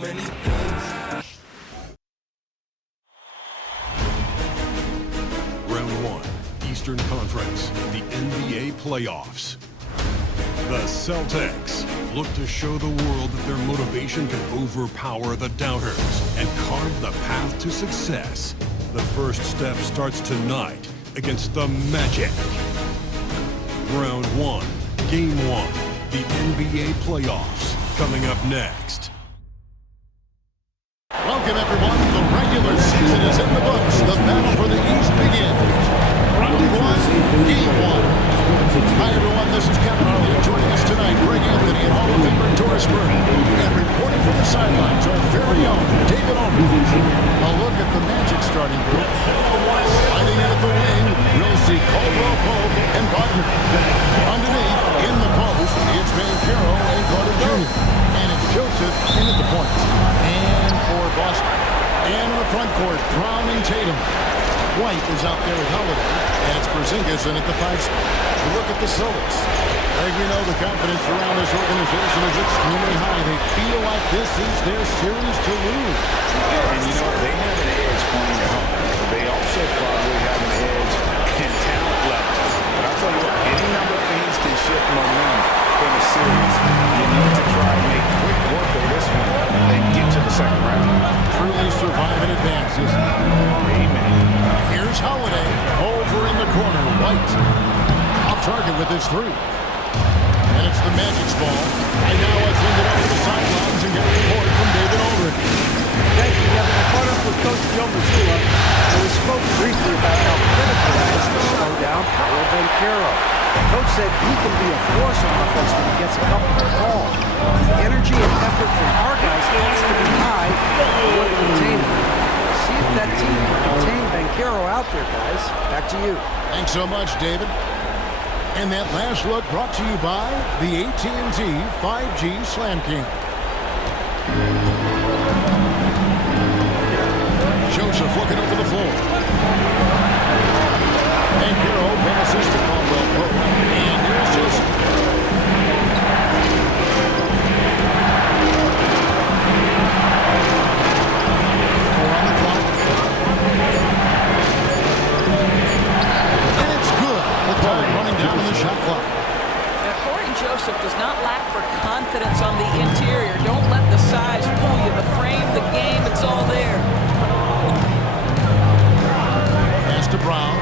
many things. Round 1, Eastern Conference, the NBA playoffs. The Celtics look to show the world that their motivation can overpower the doubters and carve the path to success. The first step starts tonight against the Magic. Round 1, Game 1, the NBA playoffs, coming up next. Welcome, everyone. The regular season is in the books. The battle for the East begins. Round 1, Game 1. Hi, everyone. This is Kevin Harlan. Joining us tonight, Greg Anthony and Hall of Famer Doris Burke. And reporting from the sidelines, our very own David Aldridge. A look at the Magic starting group. Sliding in at the wing, we'll see Caldwell Pope and Wagner. Underneath, in the post, it's Banchero and Carter Jr. And it's Joseph in at the point. And for Boston. And in the front court, Brown and Tatum. White is out there with Holiday. And it's Porzingis in at the 5 spot. A look at the Celtics. As you know, the confidence around this organization is extremely high. They feel like this is their series to lose. And you know, they have an edge playing at home. They also probably have an edge in talent level. But I'll tell you what, any number of things can shift momentum in a series. You need to try and make quick work of this one and get to the second round. Truly survive and advance, isn't it? Amen. Here's Holiday over in the corner. White off target with his 3. And it's the Magic's ball. Right now, let's send it over to the sidelines and get a report from David Aldridge. Thank you, Kevin. I caught up with Coach Joe Mazzulla, and we spoke briefly about how critical it is to slow down Paolo Banchero. Coach said he can be a force on offense when he gets a couple of calls. The energy and effort from our guys has to be high in order to contain him. See if that team can contain Banchero out there, guys. Back to you. Thanks so much, David. And that last look brought to you by the AT&T 5G Slam King. Joseph looking over the floor. Banchero passes to Caldwell Pope. And here's Joseph. Four on the clock. And it's good. The time running down in the shot clock. Now, Corey Joseph does not lack for confidence on the interior. Don't let the size fool you. The frame, the game, it's all there. Pass to Brown.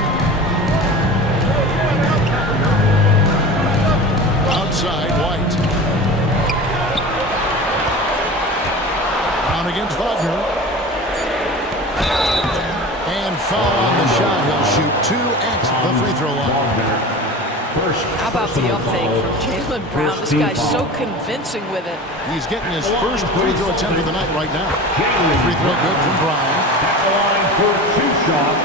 Outside, White. Brown against Wagner. And foul on the shot. He'll shoot 2 at the free throw line. How about the up fake from Jaylen Brown? This guy's so convincing with it. He's getting his first free throw attempt of the night right now. Free throw good from Brown. At the line for 2 shots.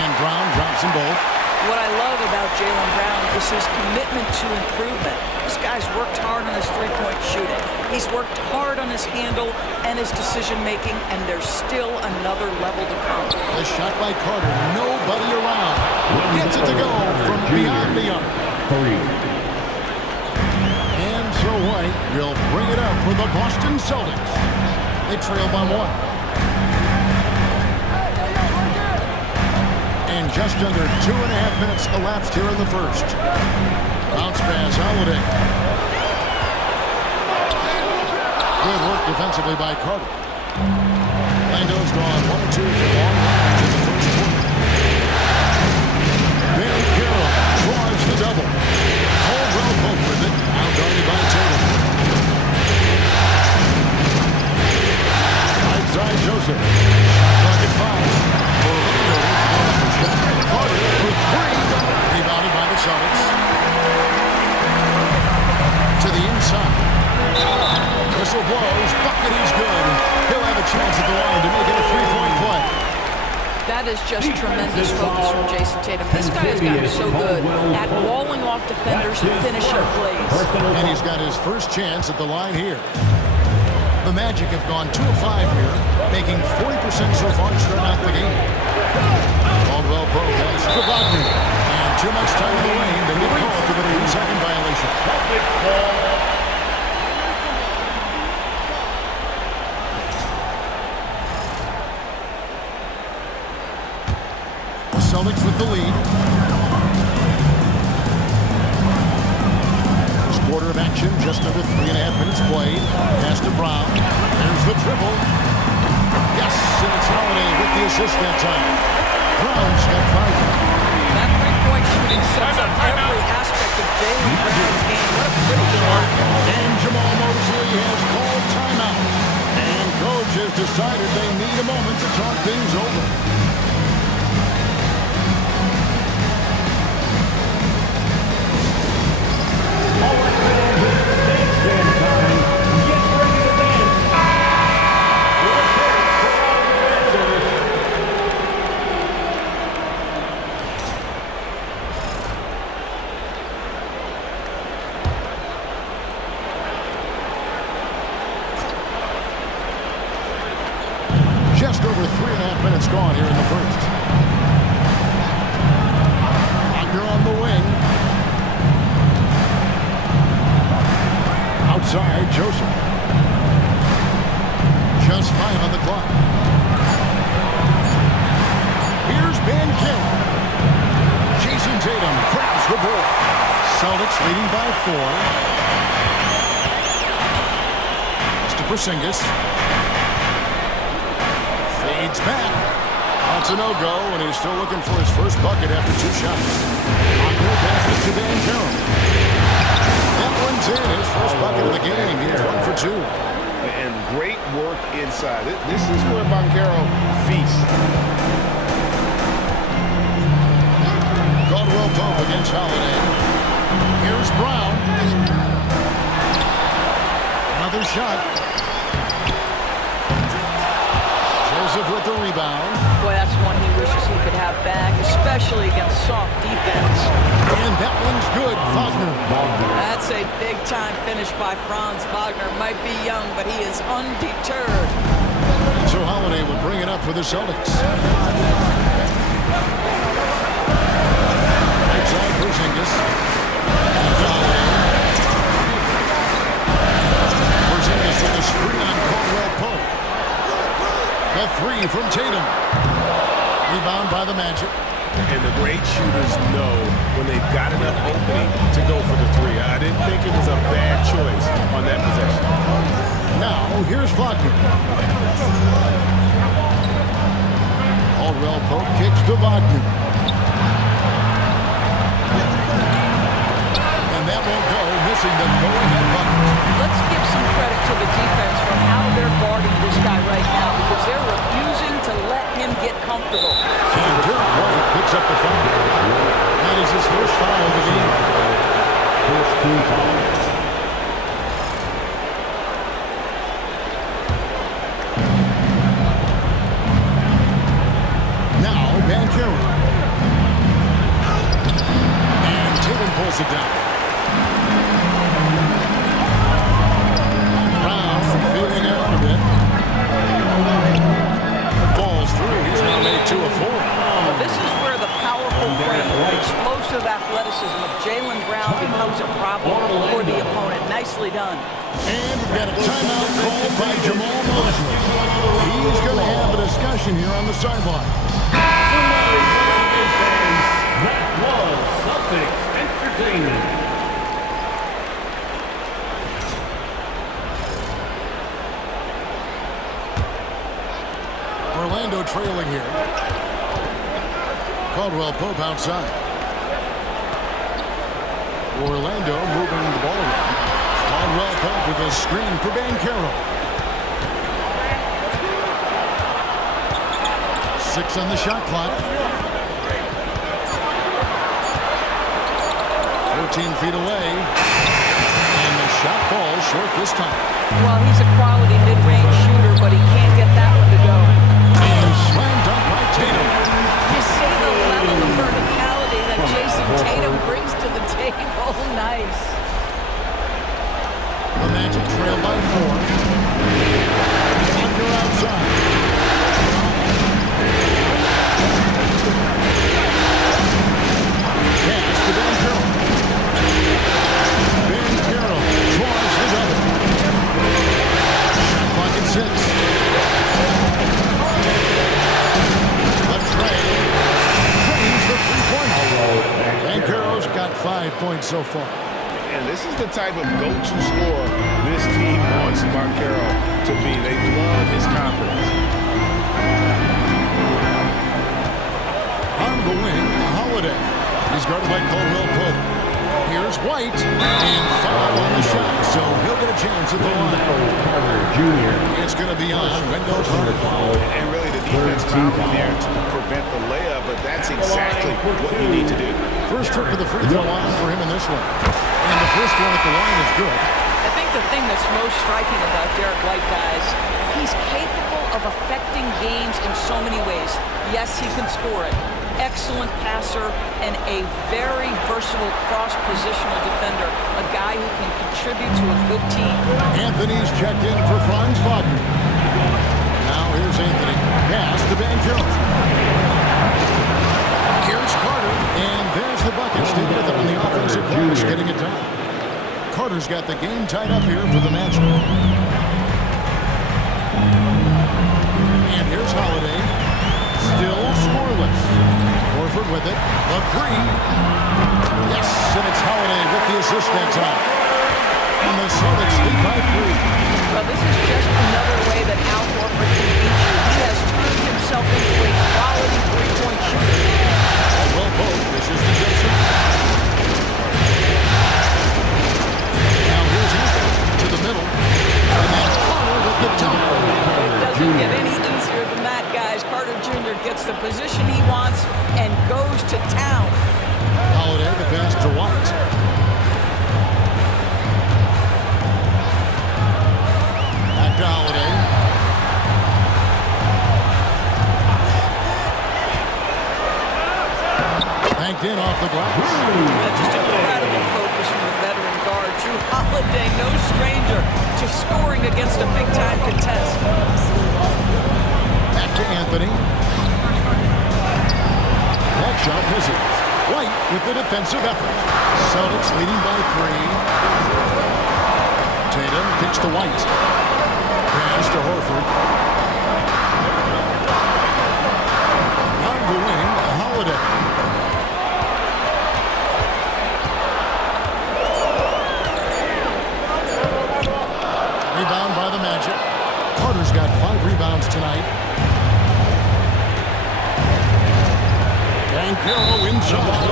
And Brown drops them both. What I love about Jaylen Brown is his commitment to improvement. This guy's worked hard on his three-point shooting. He's worked hard on his handle and his decision-making, and there's still another level to come. A shot by Carter. Nobody around. Gets it to go from beyond the arc. 3. And so White will bring it up for the Boston Celtics. They trail by 1. And just under 2.5 minutes elapsed here in the first. Bounce pass, Holiday. Good work defensively by Carter. Lando's gone 1 or 2 for long range in the first quarter. Banchero draws the double. Caldwell Pope with it. Out guarded by Tatum. Right side, Joseph. Clock at 5. Carter for 3. Rebounded by the Celtics. To the inside. Whistle blows. Bucket is good. He'll have a chance at the line to make it a 3-point play. That is just tremendous focus from Jason Tatum. This guy has gotten so good at walling off defenders and finishing plays. And he's got his first chance at the line here. The Magic have gone 2 of 5 here, making 40% so far to start out the game. Caldwell Pope has to Wagner. And too much time in the lane. They get called for the 3-second the lead. First quarter of action, just under 3.5 minutes played. Pass to Brown. There's the triple. Yes, and it's Holiday with the assist that time. Brown's got 5. That three-point shooting sets up every aspect of Jaylen Brown's game. What a pretty shot. And Jamal Mosley has called timeout. And coach has decided they need a moment to talk things over. All right, fans, it's dance time. Get ready to dance. Let's hear it for all the dancers. Just over 3.5 minutes gone here in the first. Wagner on the wing. Outside, Joseph. Just 5 on the clock. Here's Banchero. Jason Tatum grabs the ball. Celtics leading by 4. Pass to Porzingis. Fades back. That's a no-go, and he's still looking for his first bucket after 2 shots. Wagner passes to Banchero. That one's in. His first bucket of the game. He's 1 for 2. And great work inside. This is where Banchero feasts. Caldwell Pope against Holiday. Here's Brown. Another shot. Joseph with the rebound. Boy, that's one he wishes he could have back, especially against soft defense. And that one's good. Wagner. That's a big-time finish by Franz Wagner. Might be young, but he is undeterred. So Holiday will bring it up for the Celtics. Outside Porzingis. Porzingis with a screen on Caldwell Pope. The 3 from Tatum. Rebound by the Magic. And the great shooters know when they've got enough opening to go for the 3. I didn't think it was a bad choice on that possession. Now, here's Wagner. Caldwell Pope kicks to Wagner. And that won't go, missing the go-ahead bucket. Let's give some credit to the defense for how they're guarding this guy right now, because they're refusing to let him get comfortable. And Derek White picks up the foul. That is his first foul of the game. First 2 fouls. Now, Banchero. And Tatum pulls it down. Brown feeling it out a bit. Falls through. He's now made 2 of 4. Well, this is where the powerful frame and explosive athleticism of Jaylen Brown becomes a problem for the opponent. Nicely done. And we've got a timeout called by Jamal Mosley. He's going to have a discussion here on the sideline. That was Celtics Entertainment. Orlando trailing here. Caldwell Pope outside. Orlando moving the ball around. Caldwell Pope with a screen for Banchero. 6 on the shot clock. 14 feet away. And the shot falls short this time. Well, he's a quality mid-range shooter, but he can't get that one to go. And slam dunk by Tatum. You see the level of verticality that Jason Tatum brings to the table. Nice. The Magic trail by 4. Wagner outside. Pass to Banchero. Banchero draws the double. Shot clock at 6. The trade. Drains the free 5 points so far. And this is the type of go-to scorer this team wants Banchero to be. They love his confidence. On the wing, Holiday. He's guarded by Caldwell Pope. Here's White, and foul on the shot, so he'll get a chance at the line. It's going to be on Wendell Carter. And really the defense found him there to prevent the layup, but that's exactly what you need to do. First trip to the free throw line for him in this one. And the first one at the line is good. I think the thing that's most striking about Derek White, guys, he's capable of affecting games in so many ways. Yes, he can score it. Excellent passer and a very versatile cross-positional defender, a guy who can contribute to a good team. Anthony's checked in for Franz Wagner. Now here's Anthony. Pass to Banchero. Here's Carter, and there's the bucket. Stay with it on the offensive glass, getting it done. Carter's got the game tied up here for the Magic. And here's Holiday. Still scoreless. Horford with it. A three. Yes, and it's Holiday with the assist that time. And the Celtics lead by 3. Well, this is just another way that Al Horford can beat you. He has turned himself into a quality three-point shooter. Well, both. This is the Joseph. Now here's Anthony to the middle. And then Carter with the dunk. It doesn't get any easier than that, guys. Carter Jr. gets the position he wants and goes to town. Holiday the pass to White. Back to Holiday. Banked in off the glass. That's just incredible focus from the veteran guard. Drew Holiday, no stranger to scoring against a big-time contest. Back to Anthony. That shot misses. White with the defensive effort. Celtics leading by 3. Tatum kicks to White. Pass to Horford. On the wing, Holiday. Rebound by the Magic. Carter's got 5 rebounds tonight. Banchero inside.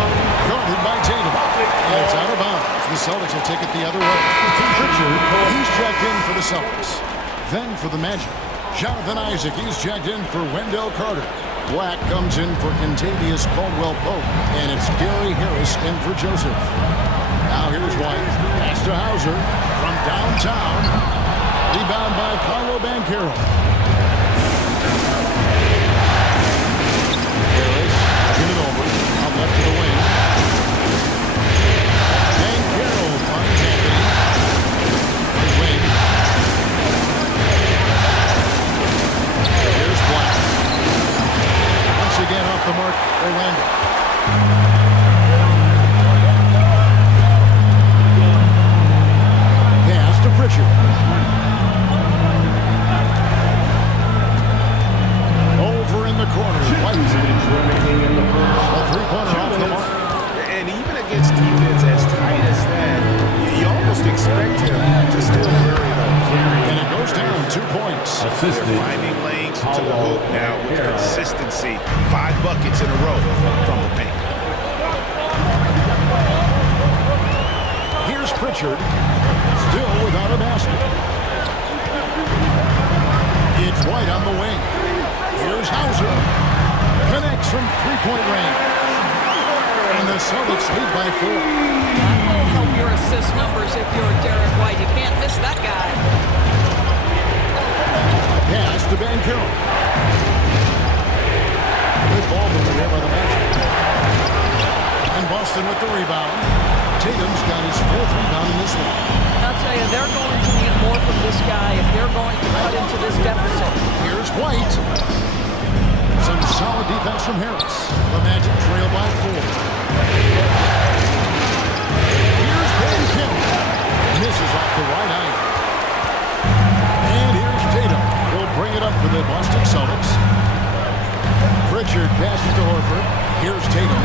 Guarded by Tatum. And it's out of bounds. The Celtics will take it the other way. Pritchard, he's checked in for the Celtics. Then for the Magic, Jonathan Isaac, he's checked in for Wendell Carter. Black comes in for Kentavious Caldwell-Pope. And it's Gary Harris in for Joseph. Now here's White. Pass to Hauser from downtown. Rebound by Paolo Banchero. Harris, give it over. Out left to the wing. Banchero finds Anthony. Right wing. Here's Black. Once again off the mark, Orlando. Pass to Pritchard. Over in the corner, White. A three-pointer off the mark. And even against defense as tight as that, you almost expect him to still bury those. And it goes down 2 points. They're finding lanes to the hoop now with consistency. 5 buckets in a row from the paint. Here's Pritchard, still without a basket. It's White on the wing. Here's Hauser. Connects from three-point range. And the Celtics lead by 4. That'll help your assist numbers if you're Derek White. You can't miss that guy. Pass to Banchero. Good ball movement there by the Magic. And Boston with the rebound. Tatum's got his 4th rebound in this one. I'll tell you, they're going to need more from this guy if they're going to cut into this deficit. Here's White. Some solid defense from Harris. The Magic trail by 4. Here's Banchero. Misses off the right eye. And here's Tatum. He'll bring it up for the Boston Celtics. Pritchard passes to Horford. Here's Tatum.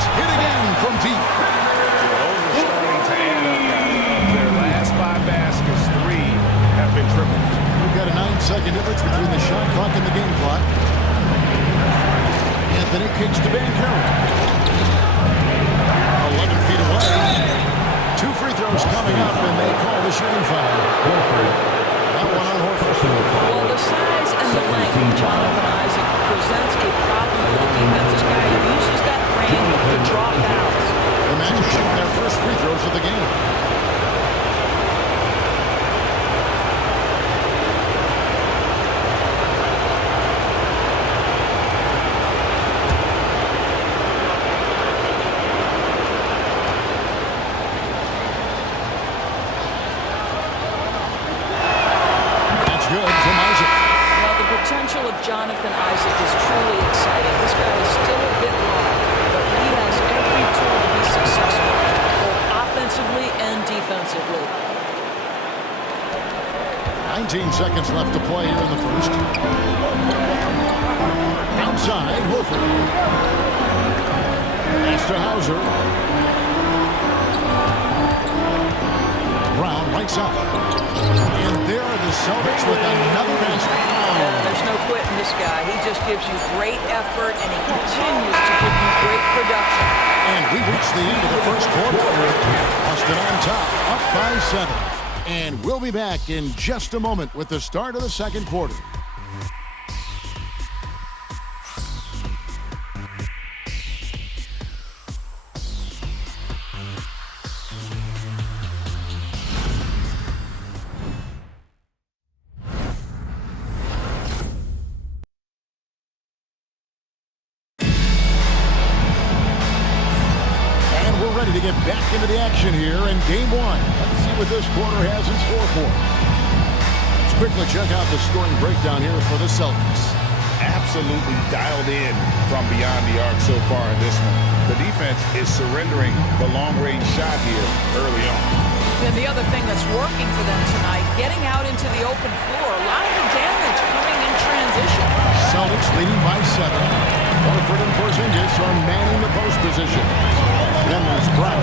Celtics hit again from deep. Those are starting to add up, guys. Of their last 5 baskets, 3 have been tripled. We've got a 9-second difference between the shot clock and the game clock. Anthony kicks to Banchero. 11 feet away. 2 free throws coming up, and they call the shooting foul. That one on Horford. Well, the size and the length of Jonathan Isaac presents a problem for the defense. This guy uses that frame to draw fouls. The Magic shooting their first free throws of the game. Potential of Jonathan Isaac is truly exciting. This guy is still a bit raw, but he has every tool to be successful, both offensively and defensively. 19 seconds left to play here in the first. Outside, Horford. Pass to Hauser. Brown right side. And there are the Celtics with another basket. There's no quitting this guy. He just gives you great effort, and he continues to give you great production. And we reached the end of the first quarter. Boston on top, up by 7. And we'll be back in just a moment with the start of the second quarter. Ready to get back into the action here in game 1. Let's see what this quarter has in store for us. Let's quickly check out the scoring breakdown here for the Celtics. Absolutely dialed in from beyond the arc so far in this one. The defense is surrendering the long-range shot here early on. And the other thing that's working for them tonight, getting out into the open floor. A lot of the damage coming in transition. Celtics leading by 7. Horford and Porzingis are manning the post position. Then there's Brown,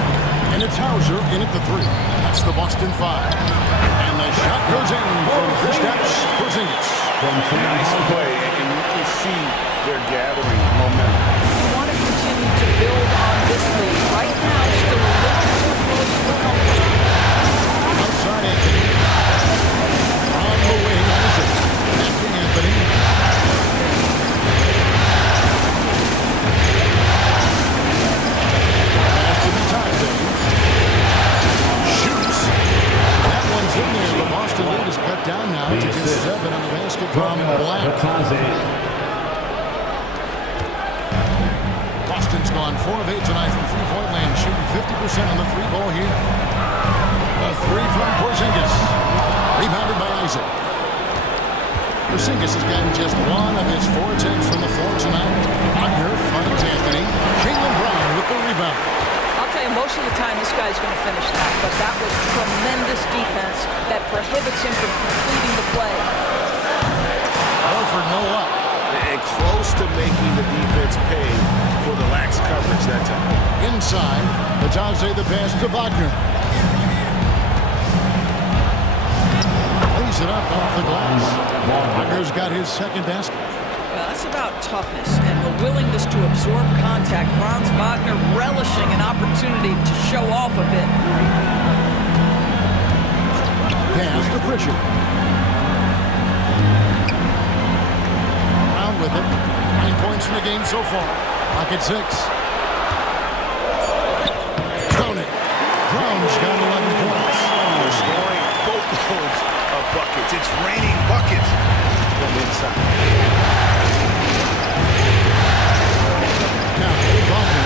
and it's Hauser in at the 3. That's the Boston 5. And the shot goes in from Kristaps Porzingis. Nice play, and you can see they're gathering momentum. You want to continue to build on this lead. Right now, still a little too close for comfort. Outside Anthony. On the wing, Isaac. Back to Anthony. Shoots. That one's in there. The Boston lead is cut down now to just 7 on the basket from Black. Boston's gone 4 of 8 tonight from three-point land, shooting 50% on the free ball here. A 3 from Porzingis. Rebounded by Isaac. Porzingis has gotten just 1 of his 4 attempts from the floor tonight. Wagner finds Anthony. Jaylen Brown with the rebound. I'll tell you, most of the time this guy's going to finish that, but that was tremendous defense that prohibits him from completing the play. Horford no up. And close to making the defense pay for the lax coverage that time. Inside, Batadze the pass to Wagner. Lays it up off the glass. Wagner's got his second basket. Well, that's about toughness and the willingness to absorb contact. Franz Wagner relishing an opportunity to show off a bit. Pass to Pritchard. Brown with it. 9 points in the game so far. Clock at 6. Cronin. Brown's got 11 points. They're scoring boatloads of buckets. It's raining buckets from inside. Now, Wagner.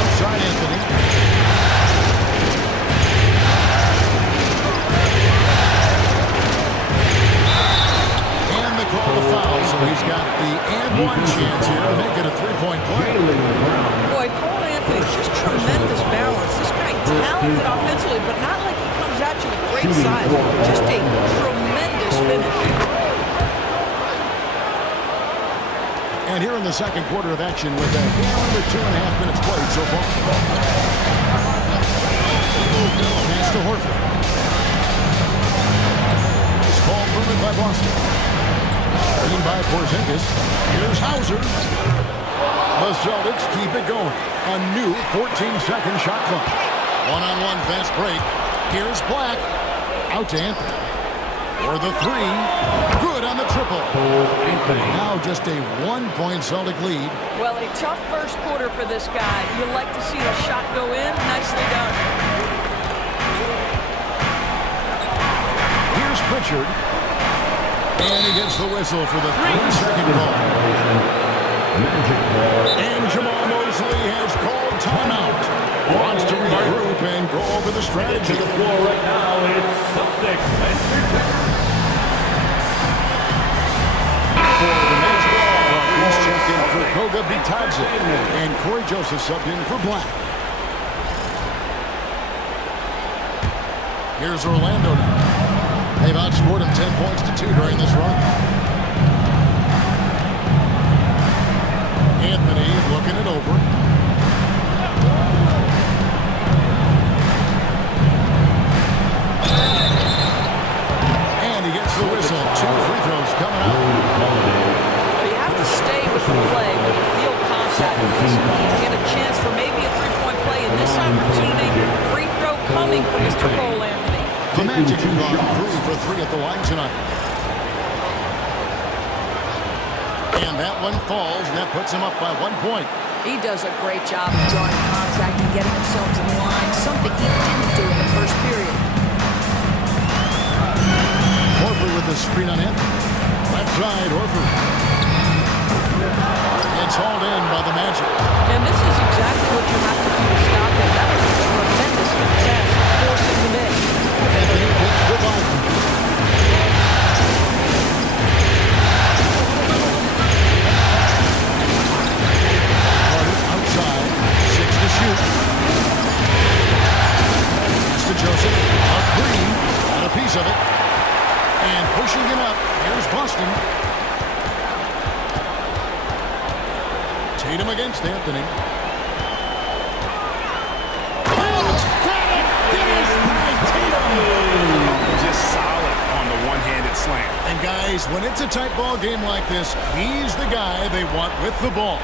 Outside Anthony. And they call the foul, so he's got the and 1 chance here to make it a 3-point play. Boy, Cole Anthony's just tremendous balance. This guy talented offensively, but not like he comes at you with great size. Just a tremendous finish. And And here in the second quarter of action with under 2.5 minutes played so far. Pass to Horford. Nice ball movement by Boston. Green by Porzingis. Here's Hauser. The Celtics keep it going. A new 14-second shot clock. One-on-one fast break. Here's Black. Out to Anthony. For the three. Good on the triple. Now just a 1-point Celtic lead. Well, a tough first quarter for this guy. You like to see the shot go in. Nicely done. Here's Pritchard. And he gets the whistle for the 3-second call. And Jamal Mosley has called timeout. Wants to regroup and go over the strategy. To the floor right now, it's Celtics. For the next ball, he's checked in for Goga Bitadze. And Corey Joseph subbed in for Black. Here's Orlando now. They've outscored him 10 points to 2 during this run. Anthony looking it over. And he gets the whistle. 2 free throws coming up. But you have to stay with the play when you feel contact. You get a chance for maybe a three-point play in this opportunity. Free throw coming from Mr. Cole Anthony. The Magic have gone 3 for 3 at the line tonight. And that one falls, and that puts him up by 1 point. He does a great job of drawing contact and getting himself to the line, something he didn't do in the first period. Horford with the screen on him. Left side, Horford. It's hauled in by the Magic. And this is exactly what you have to do to stop him. That was a tremendous contest, forcing the miss. Anthony picks the ball. Outside, 6 to shoot. Pass to Joseph. A three. Got a piece of it. And pushing it up. Here's Boston. Tatum against Anthony. Just solid on the one-handed slam. And guys, when it's a tight ball game like this, he's the guy they want with the ball.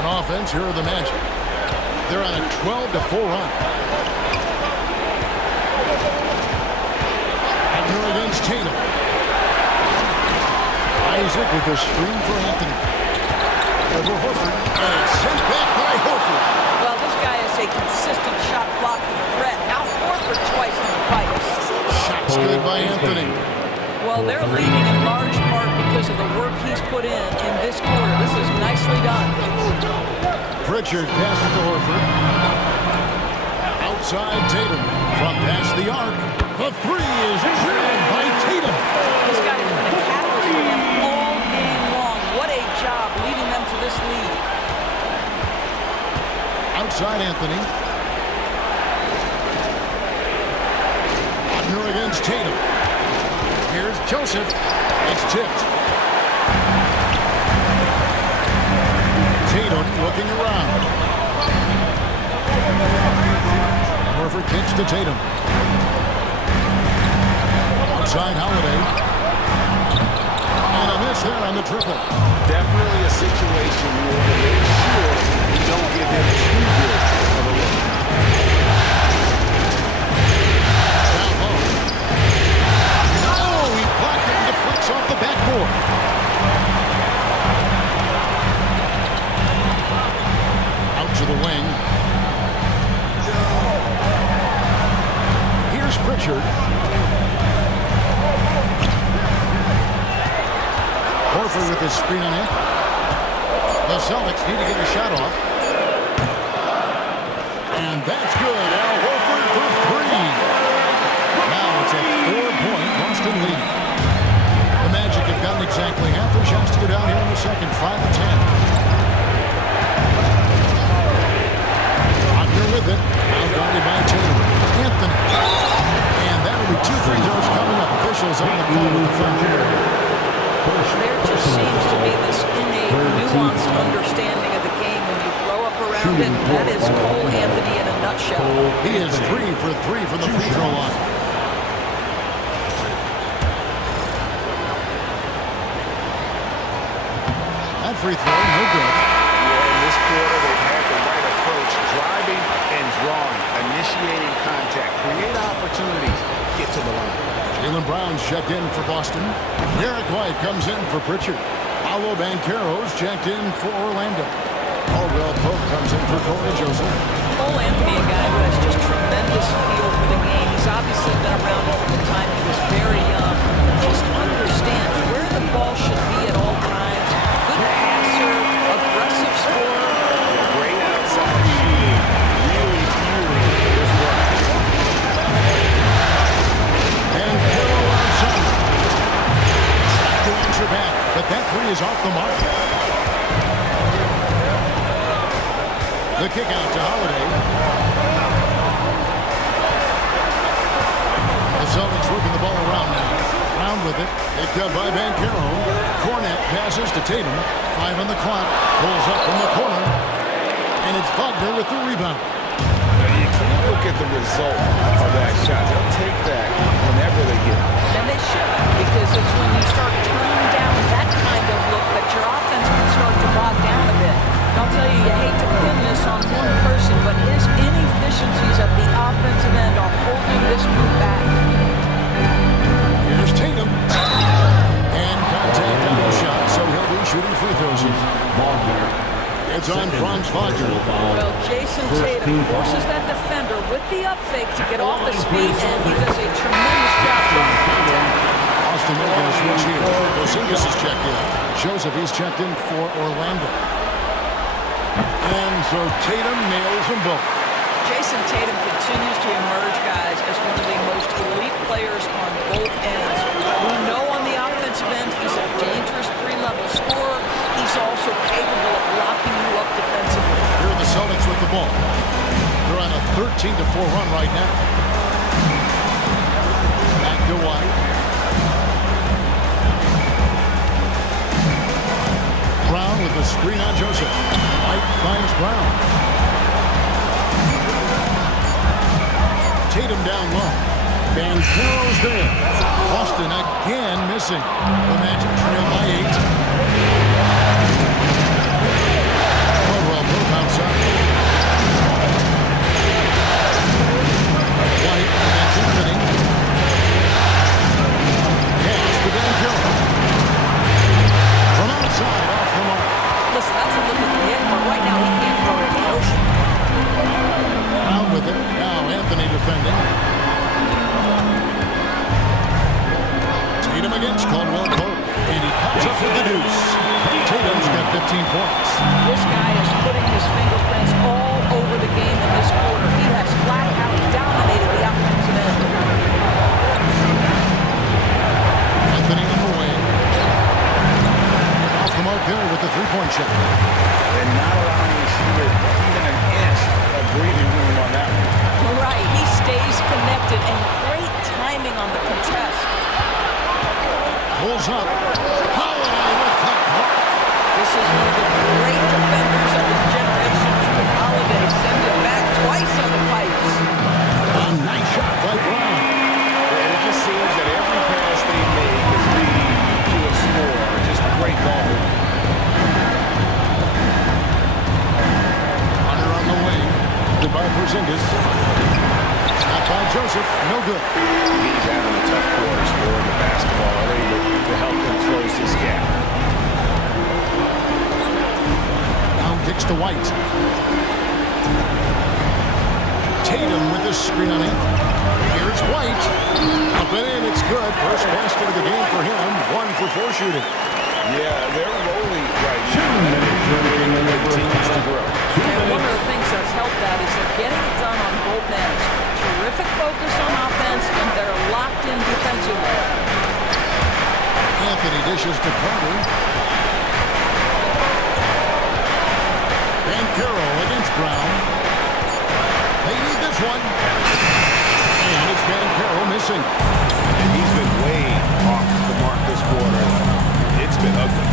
On offense, here are the Magic. They're on a 12-4 run. Abner against Tatum. Isaac with the screen for Anthony. Over Horford. And it's sent back by Horford. Well, this guy is a consistent shot blocking threat. Now Horford twice in the pipes. Shots good by Anthony. Well, they're leading in large part because of the work he's put in this quarter. This is nicely done. Pritchard passes to Horford. Outside Tatum from past the arc. The three is drilled by Tatum. This guy has been a catalyst for them all game long. What a job leading them to this lead. Outside Anthony. Abner against Tatum. Here's Joseph. It's tipped. Tatum looking around. Horford kicks to Tatum. Outside Holiday. And a miss there on the triple. Definitely a situation you want to make sure you don't give him too good of a look. Down low. Oh, he blocked it and deflects off the backboard. Out to the wing. Here's Pritchard. Horford with his screen on it. The Celtics need to get a shot off. And that's good. Al Horford for three. Now it's a 4-point Boston lead. The Magic have gotten exactly half their shots to go down here in the second, 5-10. Wagner with it. Now guarded by Tatum. Anthony. And that'll be 2 free throws coming up. Officials on the call with the foul. There just seems to be this innate nuanced understanding of the game when you grow up around it. That is Cole Anthony in a nutshell. He is 3 for 3 from the free throw line. That free throw, no good. Yeah, in this quarter, they've had the right approach, driving and drawing, initiating contact, create opportunities, get to the line. Jaylen Brown's checked in for Boston. Derek White comes in for Pritchard. Paolo Banchero's checked in for Orlando. Caldwell Pope comes in for Corey Joseph. Cole Anthony, a guy who has just tremendous feel for the game. He's obviously been around it from the time he was very young. Just understands where the ball should be at all times. Good passer, aggressive scorer. Great outside shooting, really fueling this run. And Carroll outside. Trying to answer back, but that three is off the mark. The kick out to Holiday. The Celtics working the ball around now. Brown with it. Picked up by Banchero. Cornette passes to Tatum. 5 on the clock. Pulls up from the corner. And it's Wagner with the rebound. Now you can't look at the result of that shot. They'll take that whenever they get it. And they should, because it's when you start turning down that kind of look that your offense can start to bog down a bit. And I'll tell you, you hate to pin this on one person, but his inefficiencies at the offensive end are holding this group back. Here's Tatum. And contact on the shot, so he'll be shooting free throws here. It's on Franz Wagner. Well, Jason Tatum forces that defender with the up fake to get off his feet, and he does a tremendous job breaking contact. Austin making a switch here. Porzingis is checked in. Shows if he's checked in for Orlando. And so Tatum nails them both. Jason Tatum continues to emerge, guys, as one of the most elite players on both ends. We know on the offensive end he's a dangerous three-level scorer. He's also capable of locking you up defensively. Here are the Celtics with the ball. They're on a 13-4 run right now. Back to White. Brown with the screen on Joseph. White finds Brown. Tatum down low. Banchero's there. Boston again missing. The Magic trail by 8. Caldwell Pope outside. White against Anthony. Pass to Banchero. From outside, off the mark. Listen, that's a look at the hit, but right now he can't throw it in the ocean. Brown with it. Now Anthony defending. Tatum against Caldwell Pope. And he comes up with the deuce. Tatum's got 15 points. This guy is putting his fingerprints all over the game in this quarter. He has flat out dominated the offensive end. Anthony on the wing. Off the mark there with the three-point shot. And not allowing the shooter even an inch of breathing room on that one. Right, he stays connected, and great timing on the contest. Pulls up. Holiday with the block. This is one of the great defenders of his generation. Drew Holiday send it back twice on the pipes. A nice shot by Brown. And it just seems that every pass they make is leading to a score. Just a great ball. Hunter on the wing. Good by Porzingis. Shot by Joseph. No good. He's having a tough quarter scoring the basketball. Are able to help them close this gap. Brown kicks to White. Tatum with the screen on it. Here's White. Up and in. It's good. First basket of the game for him. 1 for 4 shooting. Yeah, they're rolling right now. Continues to grow. And one of the things that's helped that is they're getting it done on both ends. Terrific focus on offense, and they're locked in defensively. Anthony dishes to Carter. Banchero against Brown. They need this one. And it's Banchero missing. And he's been way off the mark this quarter. It's been ugly.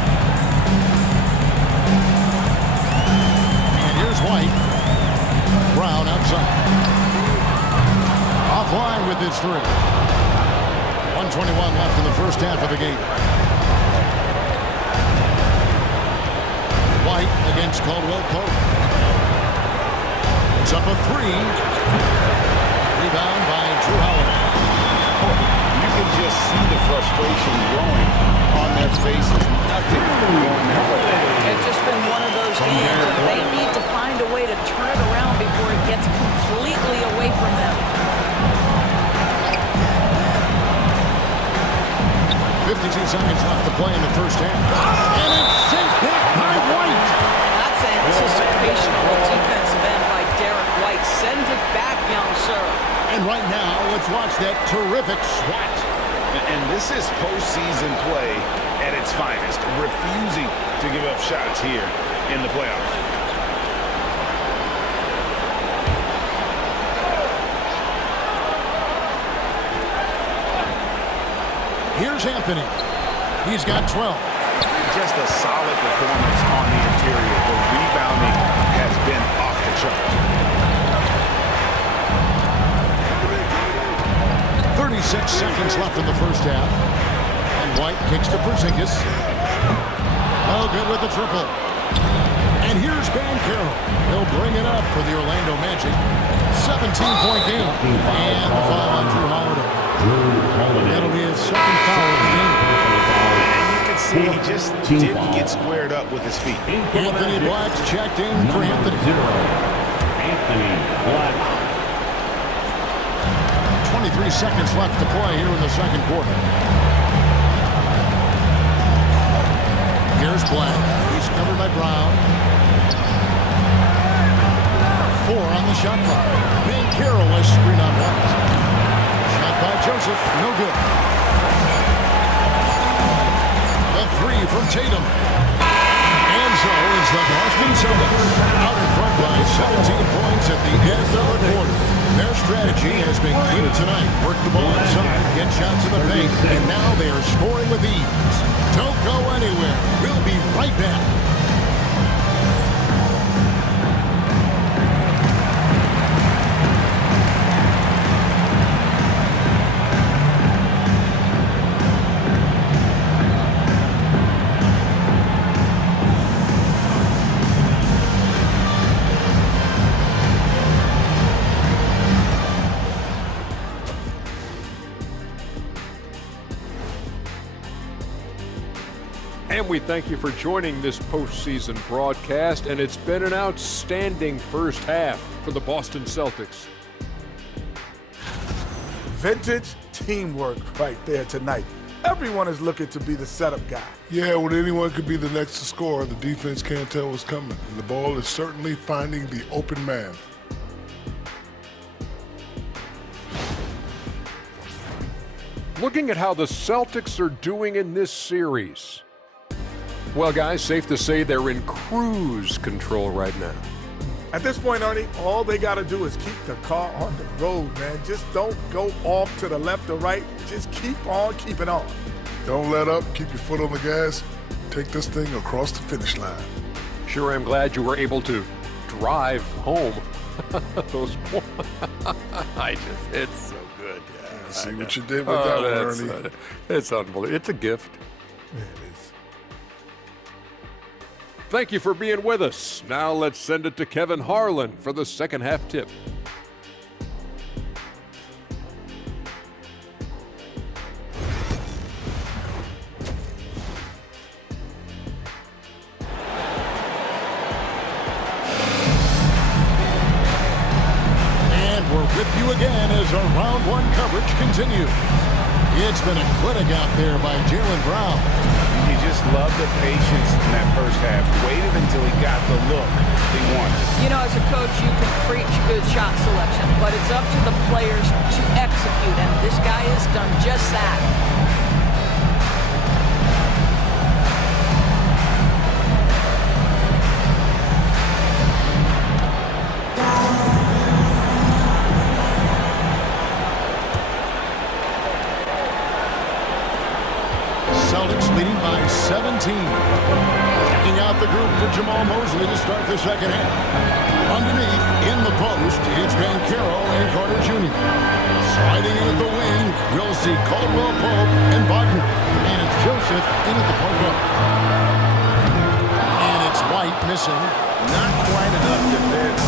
his three. 1:21 left in the first half of the game. White against Caldwell Pope. It's up a three. Rebound by Drew Holiday. You can just see the frustration growing on their faces. Nothing going their way. It's just been one of those games. They need to find a way to turn it around before it gets completely away from them. 52 seconds left to play in the first half. And it's sent back by White. That's anticipation on the defensive end by Derek White. Send it back, young sir. And right now, let's watch that terrific swat. And this is postseason play at its finest, refusing to give up shots here in the playoffs. Here's Anthony. He's got 12. Just a solid performance on the interior. The rebounding has been off the charts. 36 seconds left in the first half. And White kicks to Porzingis. Oh, good with the triple. And here's Banchero. He'll bring it up for the Orlando Magic. 17-point game. And the foul on Drew Holiday. That'll be his second foul of the game. And you can see he just didn't get squared up with his feet. Anthony Black's checked in for Anthony. Anthony Black. 23 seconds left to play here in the second quarter. Here's Black. He's covered by Brown. 4 on the shot clock. Banchero is screen on White. Shot by Joseph. No good. The 3 from Tatum. And so it's the Boston Celtics out in front by 17 points at the end of the quarter. Their strategy has been clear tonight. Work the ball inside, get shots in the paint, and now they are scoring with ease. Don't go anywhere. We'll be right back. And we thank you for joining this postseason broadcast, and it's been an outstanding first half for the Boston Celtics. Vintage teamwork right there tonight. Everyone is looking to be the setup guy. Yeah, when anyone could be the next to score, the defense can't tell what's coming. And the ball is certainly finding the open man. Looking at how the Celtics are doing in this series. Well, guys, safe to say they're in cruise control right now. At this point, Ernie, all they got to do is keep the car on the road, man. Just don't go off to the left or right. Just keep on keeping on. Don't let up. Keep your foot on the gas. Take this thing across the finish line. Sure, I'm glad you were able to drive home. Those it's so good. Yeah, See what you did with that one, Ernie. It's unbelievable. It's a gift. Yeah, it is. Thank you for being with us. Now let's send it to Kevin Harlan for the second half tip. And we're with you again as our round one coverage continues. It's been a clinic out there by Jaylen Brown. You just love the patience in that first half. Waited until he got the look he wanted. You know, as a coach, you can preach good shot selection, but it's up to the players to execute, and this guy has done just that. Celtics leading by 17. Breaking out the group for Jamal Mosley to start the second half. Underneath, in the post, it's Banchero and Carter Jr. Sliding in at the wing, we'll see Caldwell Pope and Wagner. And it's Joseph in at the point guard. And it's White missing. Not quite enough defense.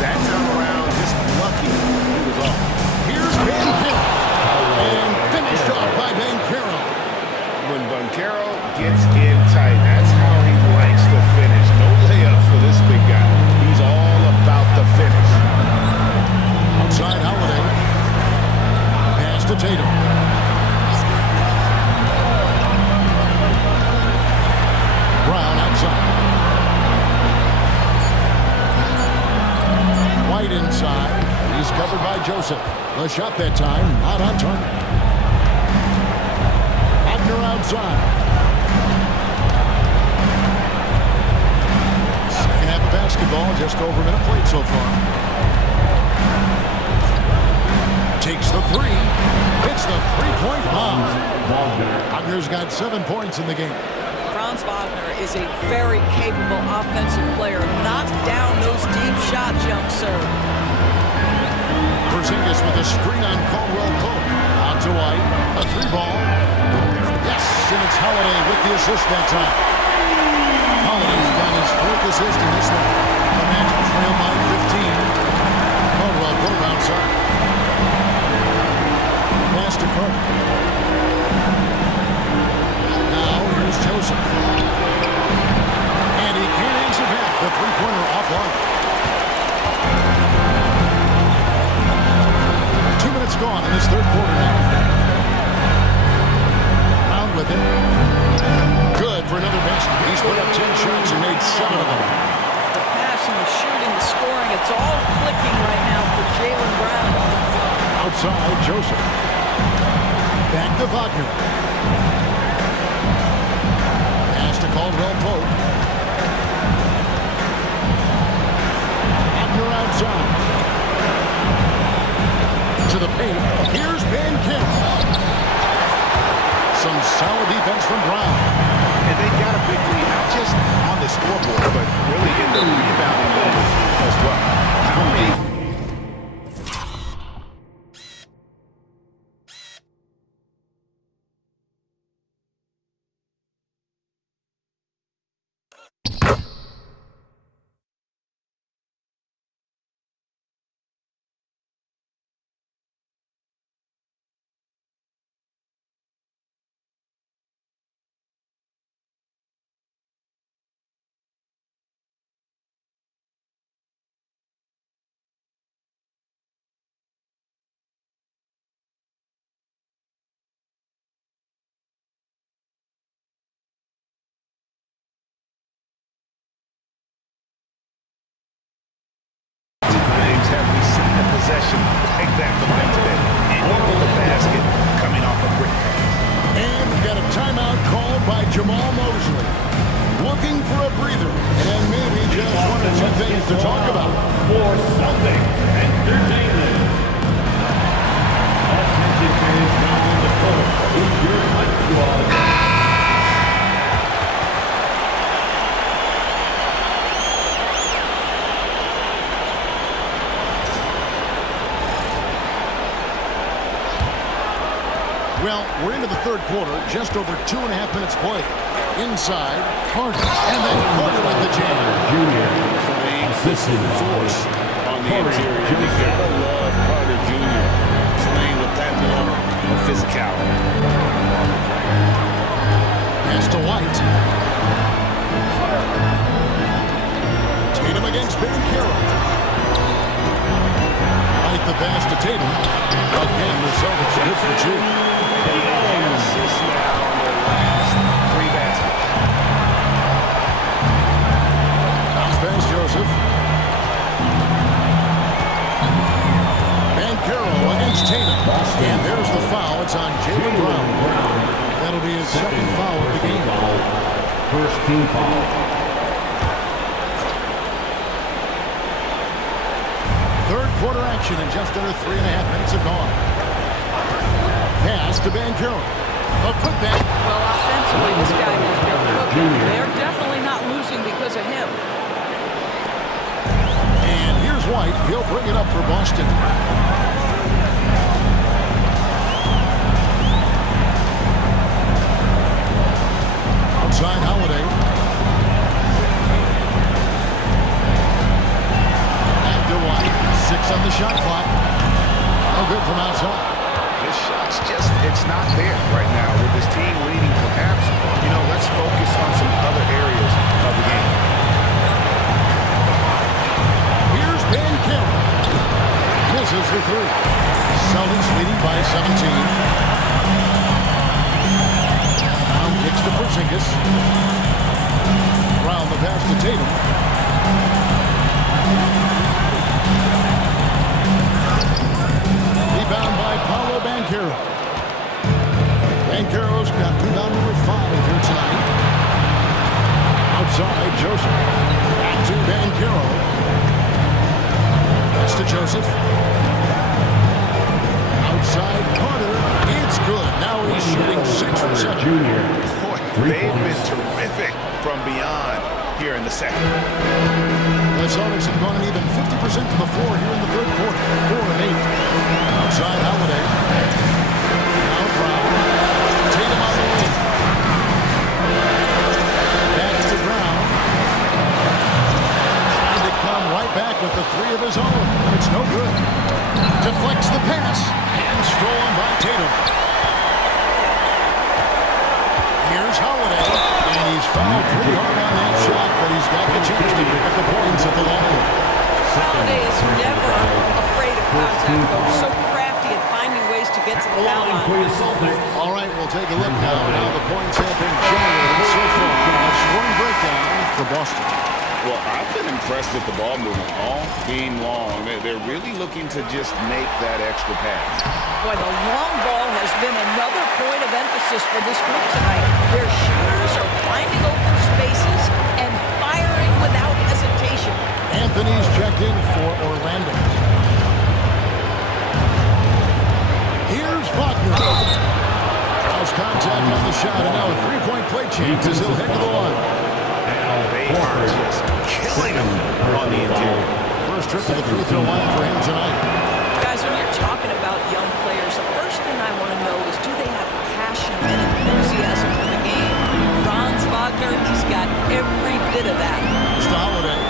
That time around, just lucky he was off. Here's Banchero. And finished off by Banchero. When Banchero gets in tight, that's how he likes to finish. No layups for this big guy. He's all about the finish. Outside Holiday. Pass to Tatum. Brown outside. White inside. He's covered by Joseph. The shot that time, not on target. Wagner outside. Second half of basketball, just over a minute played so far. Takes the three. Hits the three-point bomb. Wagner's got 7 points in the game. Franz Wagner is a very capable offensive player. Knocked down those deep shots, young sir. Porzingis with a screen on Caldwell Pope. Out to White. A three ball. Yes, and it's Holiday with the assist that time. Holiday's got his 4th assist in this one. The Magic trail by 15. Caldwell Pope outside. Pass to Carter. Now here's Joseph. And he can't answer back. The three-pointer offline. 2 minutes gone in this third quarter now. Brown with it. Good for another basket. He's put up 10 shots and made 7 of them. The passing, the shooting, the scoring, it's all clicking right now for Jaylen Brown. Outside, Joseph. Back to Wagner. Pass to Caldwell Pope. Wagner outside. To the paint. Here's Banchero. Some solid defense from Brown. And they've got a big lead, not just on the scoreboard, but really in the rebounding numbers as well. How many? Have we seen a possession like that from them today? Ending with the basket, coming off a quick pass. And we got a timeout called by Jamal Mosley. Looking for a breather, and maybe just one or two things to talk about. For Celtics Entertainment. Attention fans down on the court. It's your Hunt Squad. Well, we're into the third quarter, just over 2.5 minutes played. Inside, Carter, and then Carter with the jam. Playing force on the interior. You gotta love Carter Jr. playing with that level of physicality. Pass to White. Tatum against Banchero. White the pass to Tatum. Again, the Celtics are good for 2. Assists now on their last 3 baskets. Bounce pass, Joseph. Banchero against Tatum. And there's the foul. It's on Jaylen Brown. That'll be his second foul of the game. First team foul. Third quarter action and just under 3.5 minutes have gone. Pass to Banchero. A putback. Well, offensively, this guy has been cooking. They're definitely not losing White. He'll bring it up for Boston. Outside Holiday. And DeWine. 6 on the shot clock. No good from outside. This shot's just, it's not there right now with this team leading. Perhaps, let's focus on some other areas of the game. Here's Banchero. Misses the 3. Celtics leading by 17. Brown kicks to Porzingis. Brown the pass to Tatum. Rebound by Paolo Banchero. Banchero's got rebound number 5 here tonight. Outside, Joseph. Back to Banchero. Pass to Joseph. Outside, Carter. It's good. Now he's shooting 6 for 7. Boy, they've been terrific from beyond here in the second. The Celtics have gone an even 50% to the floor here in the third quarter. 4 of 8. Outside Holiday. Now Brown. Tatum on the wing. Back to Brown. Trying to come right back with the 3 of his own. But it's no good. Deflects the pass. And stolen by Tatum. Here's Holiday. And he's fouled pretty hard on that shot, but he's got the chance to pick up the points at the line. Holiday is never afraid of contact, though. So crafty at finding ways to get to the foul line. All right, we'll take a look now at how the points have been generated so far. A scoring breakdown for Boston. Well, I've been impressed with the ball movement all game long. They're really looking to just make that extra pass. Boy, the long ball has been another point of emphasis for this group tonight. Their shooters are finding open spaces and firing without hesitation. Anthony's checked in for Orlando. Here's Wagner. Cross contact on the shot, and now a three-point play chance as he'll head to the line. They are just killing him on the interior. First trip to the free throw line for him tonight. Guys, when you're talking about young players, the first thing I want to know is, do they have passion and enthusiasm for the game? Franz Wagner, he's got every bit of that. Mr. Holiday.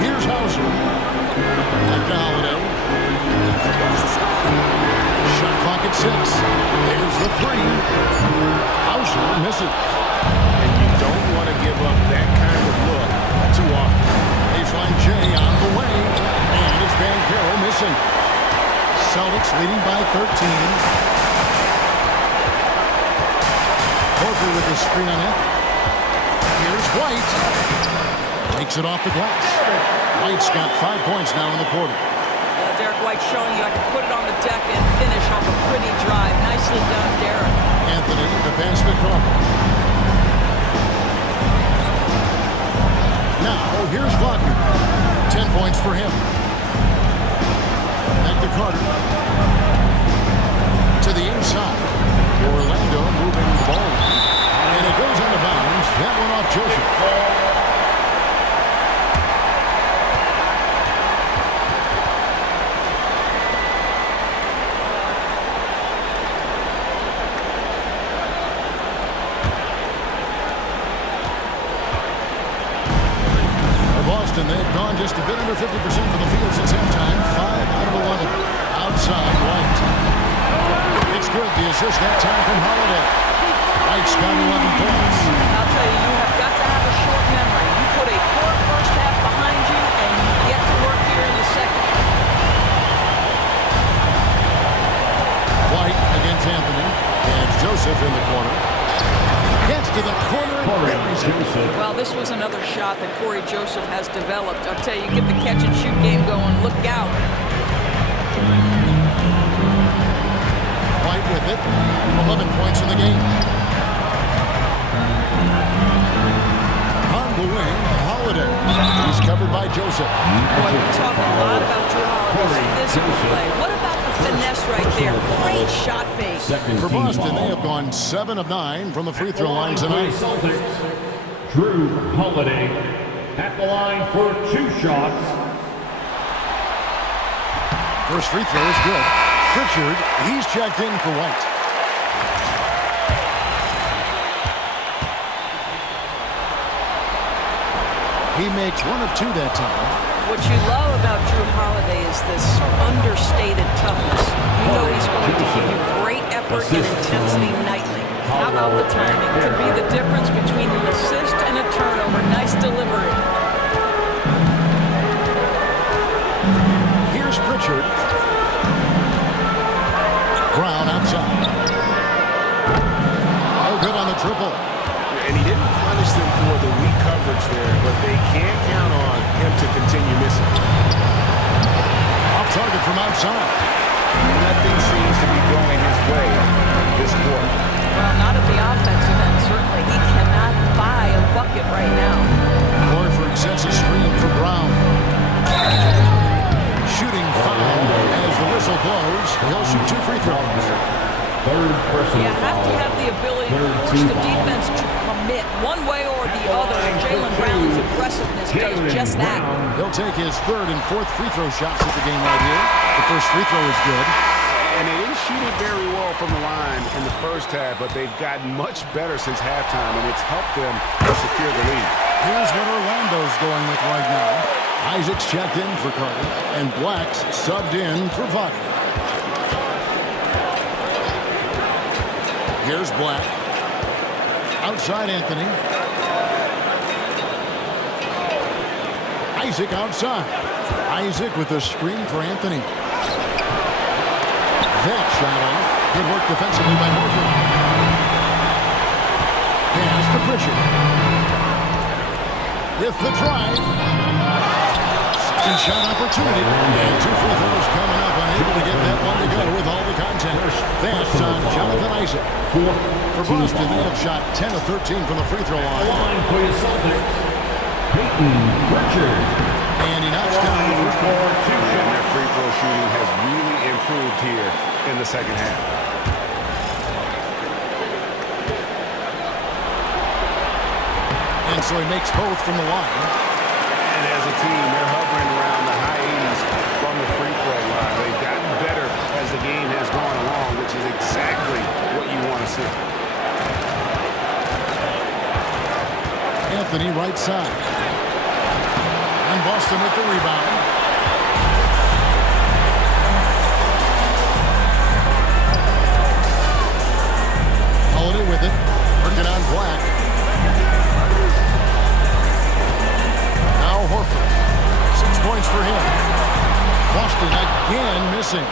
Here's Hauser. Back to Holiday. Shot clock at 6. There's the 3. Hauser misses. And you don't want to give up that kind of look too often. Baseline J on the way. And it's Banchero missing. Celtics leading by 13. Horford with the screen on it. Here's White. Takes it off the glass. White's got 5 points now in the quarter. Derek White showing you I can put it on the deck and finish off a pretty drive. Nicely done, Derek. Anthony, the pass to Carter. Now, here's Wagner. 10 points for him. Back to Carter. To the inside. Orlando moving the ball. And it goes out of bounds. That one off Joseph. And they've gone just a bit under 50% from the field since halftime. 5 out of 11. Outside, White. It's good. The assist that time from Holiday. White's got 11 points. I'll tell you, you have got to have a short memory. You put a poor first half behind you, and you get to work here in the second. White against Anthony. And Joseph in the corner. Gets to the corner and buries it. Well, this was another shot that Corey Joseph has developed. I'll tell you, get the catch-and-shoot game going. Look out. White with it. 11 points in the game. On the wing, Holiday. He's covered by Joseph. Boy, we talk a lot about Drew Holiday's physical play. What about the finesse right there? Great shot fake. For Boston, they have gone 7 of 9 from the free throw line tonight. Drew Holiday at the line for 2 shots. First free throw is good. Pritchard, he's checked in for White. He makes 1 of 2 that time. What you love about Drew Holiday is this understated toughness. You know he's going to give you great effort and intensity nightly. How about the timing? Could be the difference between an assist and a turnover. Nice delivery. Here's Pritchard. Brown outside. Oh, good on the triple. And he didn't punish them for the weak coverage there, but they can't count on him to continue missing. Off target from outside. Nothing seems to be going his way this quarter. Well, not at the offensive end, certainly. He cannot buy a bucket right now. Horford sets a screen for Brown. Shooting foul as the whistle blows. He'll shoot 2 free throws. You have to have the ability to force the defense to commit one way or the other, and Jaylen Brown's aggressiveness does just that. He'll take his 3rd and 4th free throw shots at the game right here. The first free throw is good. And they didn't shoot it very well from the line in the first half, but they've gotten much better since halftime, and it's helped them to secure the lead. Here's what Orlando's going with right now. Isaac's checked in for Carter, and Black's subbed in for Wagner. Here's Black. Outside Anthony. Isaac outside. Isaac with a screen for Anthony. That shot off. Good work defensively by Horford. Pass to Pritchard. With the drive. Second shot opportunity. And 2 free throws coming up. Unable to get that one to go with all the contact. That's on Jonathan Isaac. For Boston, they have shot 10 of 13 from the free throw line. Line for your Celtics, Peyton Pritchard. And he knocks down the first one. And their free throw shooting has really improved here in the second half. And so he makes both from the line. And as a team, they're hovering around the high 80s from the free throw line. They've gotten better as the game has gone along, which is exactly what you want to see. Anthony right side. And Boston with the rebound. Holiday with it. Working on Black. Now Horford. 6 points for him. Boston again missing.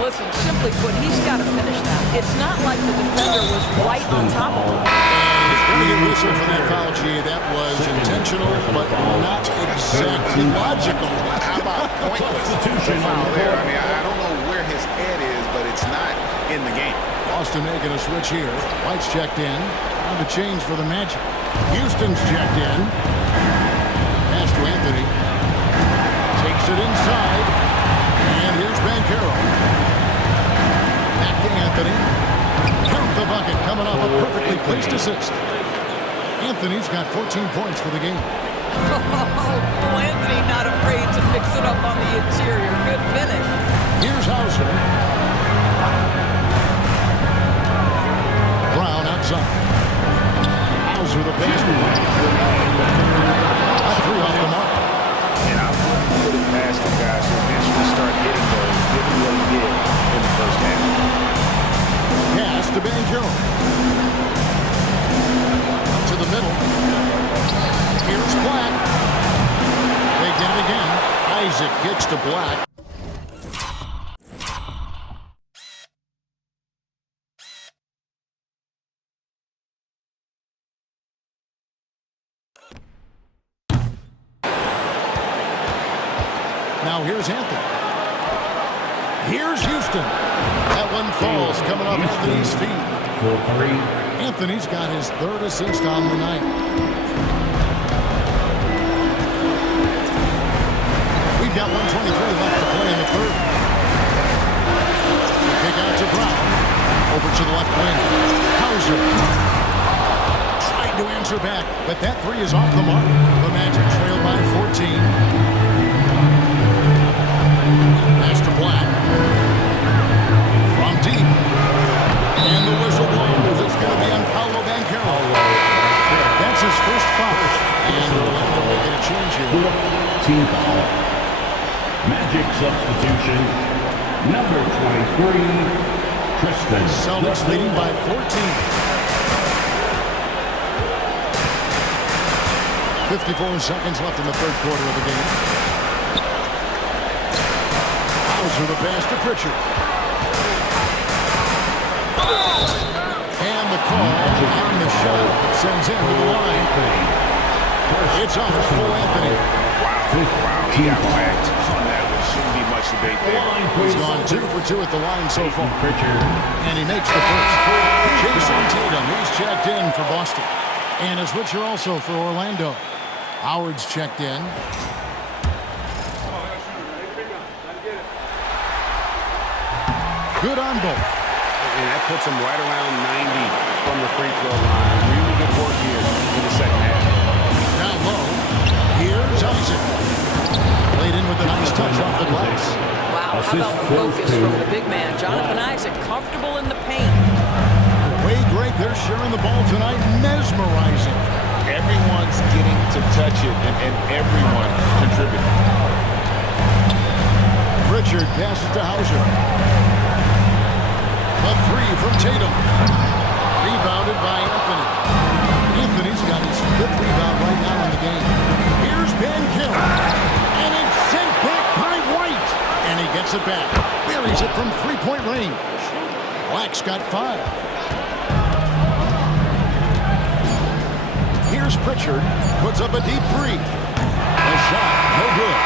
Listen, simply put, he's got to finish that. It's not like the defender was right on top of him. He's going to get whistled for that foul, G. That was intentional, but not exactly logical. How about pointless foul there? I mean, I don't know where his head is, but it's not in the game. Boston making a switch here. White's checked in. On to change for the Magic. Houston's checked in. Pass to Anthony. Takes it inside. And here's Banchero. Back to Anthony. Count the bucket coming off a perfectly placed assist. Anthony's got 14 points for the game. Oh, Anthony not afraid to mix it up on the interior. Good finish. Here's Hauser. Brown outside. Hauser the basket. A 3 off the mark. And I wouldn't put it past the guys who eventually start hitting those, given what he did in the first half. Pass to Banchero. To the middle. Here's Black. They get it again. Isaac kicks to Black. Now here's Anthony. Here's Houston. That one falls coming off Anthony's feet. For 3. Anthony's got his 3rd assist on the night. We've got 1:23 left to play in the 3rd. Kick out to Brown. Over to the left wing. Hauser. Trying to answer Celtics are back, but that three is off the mark. The Magic trail by 14. Pass to Black. From deep. And the whistle blows. It's going to be on Paolo Banchero. That's his first foul. And Orlando will get a change here. Team foul. Magic substitution. Number 23, Tristan. Celtics leading by 14. 54 seconds left in the third quarter of the game. Hauser the pass to Pritchard. And the call on the shot sends him to the line. It's on Cole Anthony. Wow, he got whacked on that one. Shouldn't be much debate there. He's gone 2 for 2 at the line so far. Pritchard. And he makes the first. Jason Tatum, he's checked in for Boston. And it's Richard also for Orlando. Howard's checked in. Good on both. And that puts him right around 90 from the free throw line. Really good work here in the second half. Down low. Here's Isaac. Played in with a nice touch off the glass. Wow, how about the focus from the big man? Jonathan Isaac, comfortable in the paint. Way great. They're sharing the ball tonight. Mesmerizing. Everyone's getting to touch it, and everyone contributing. Pritchard passes to Hauser. A three from Tatum. Rebounded by Anthony. Anthony's got his 5th rebound right now in the game. Here's Banchero. And it's sent back by White. And he gets it back. Buries it from three-point range. Black's got 5. Here's Pritchard. Puts up a deep three. A shot. No good.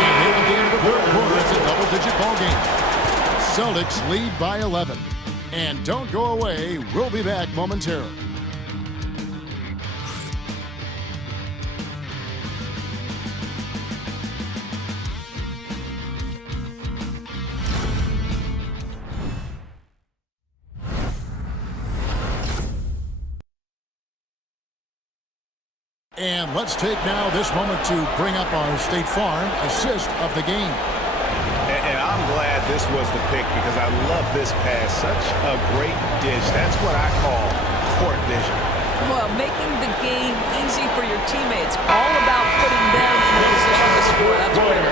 And here at the end of the third quarter, it's a double-digit ball game. Celtics lead by 11. And don't go away. We'll be back momentarily. And let's take now this moment to bring up our State Farm assist of the game. And I'm glad this was the pick because I love this pass. Such a great dish. That's what I call court vision. Well, making the game easy for your teammates. All about putting them in a position to score. That's great.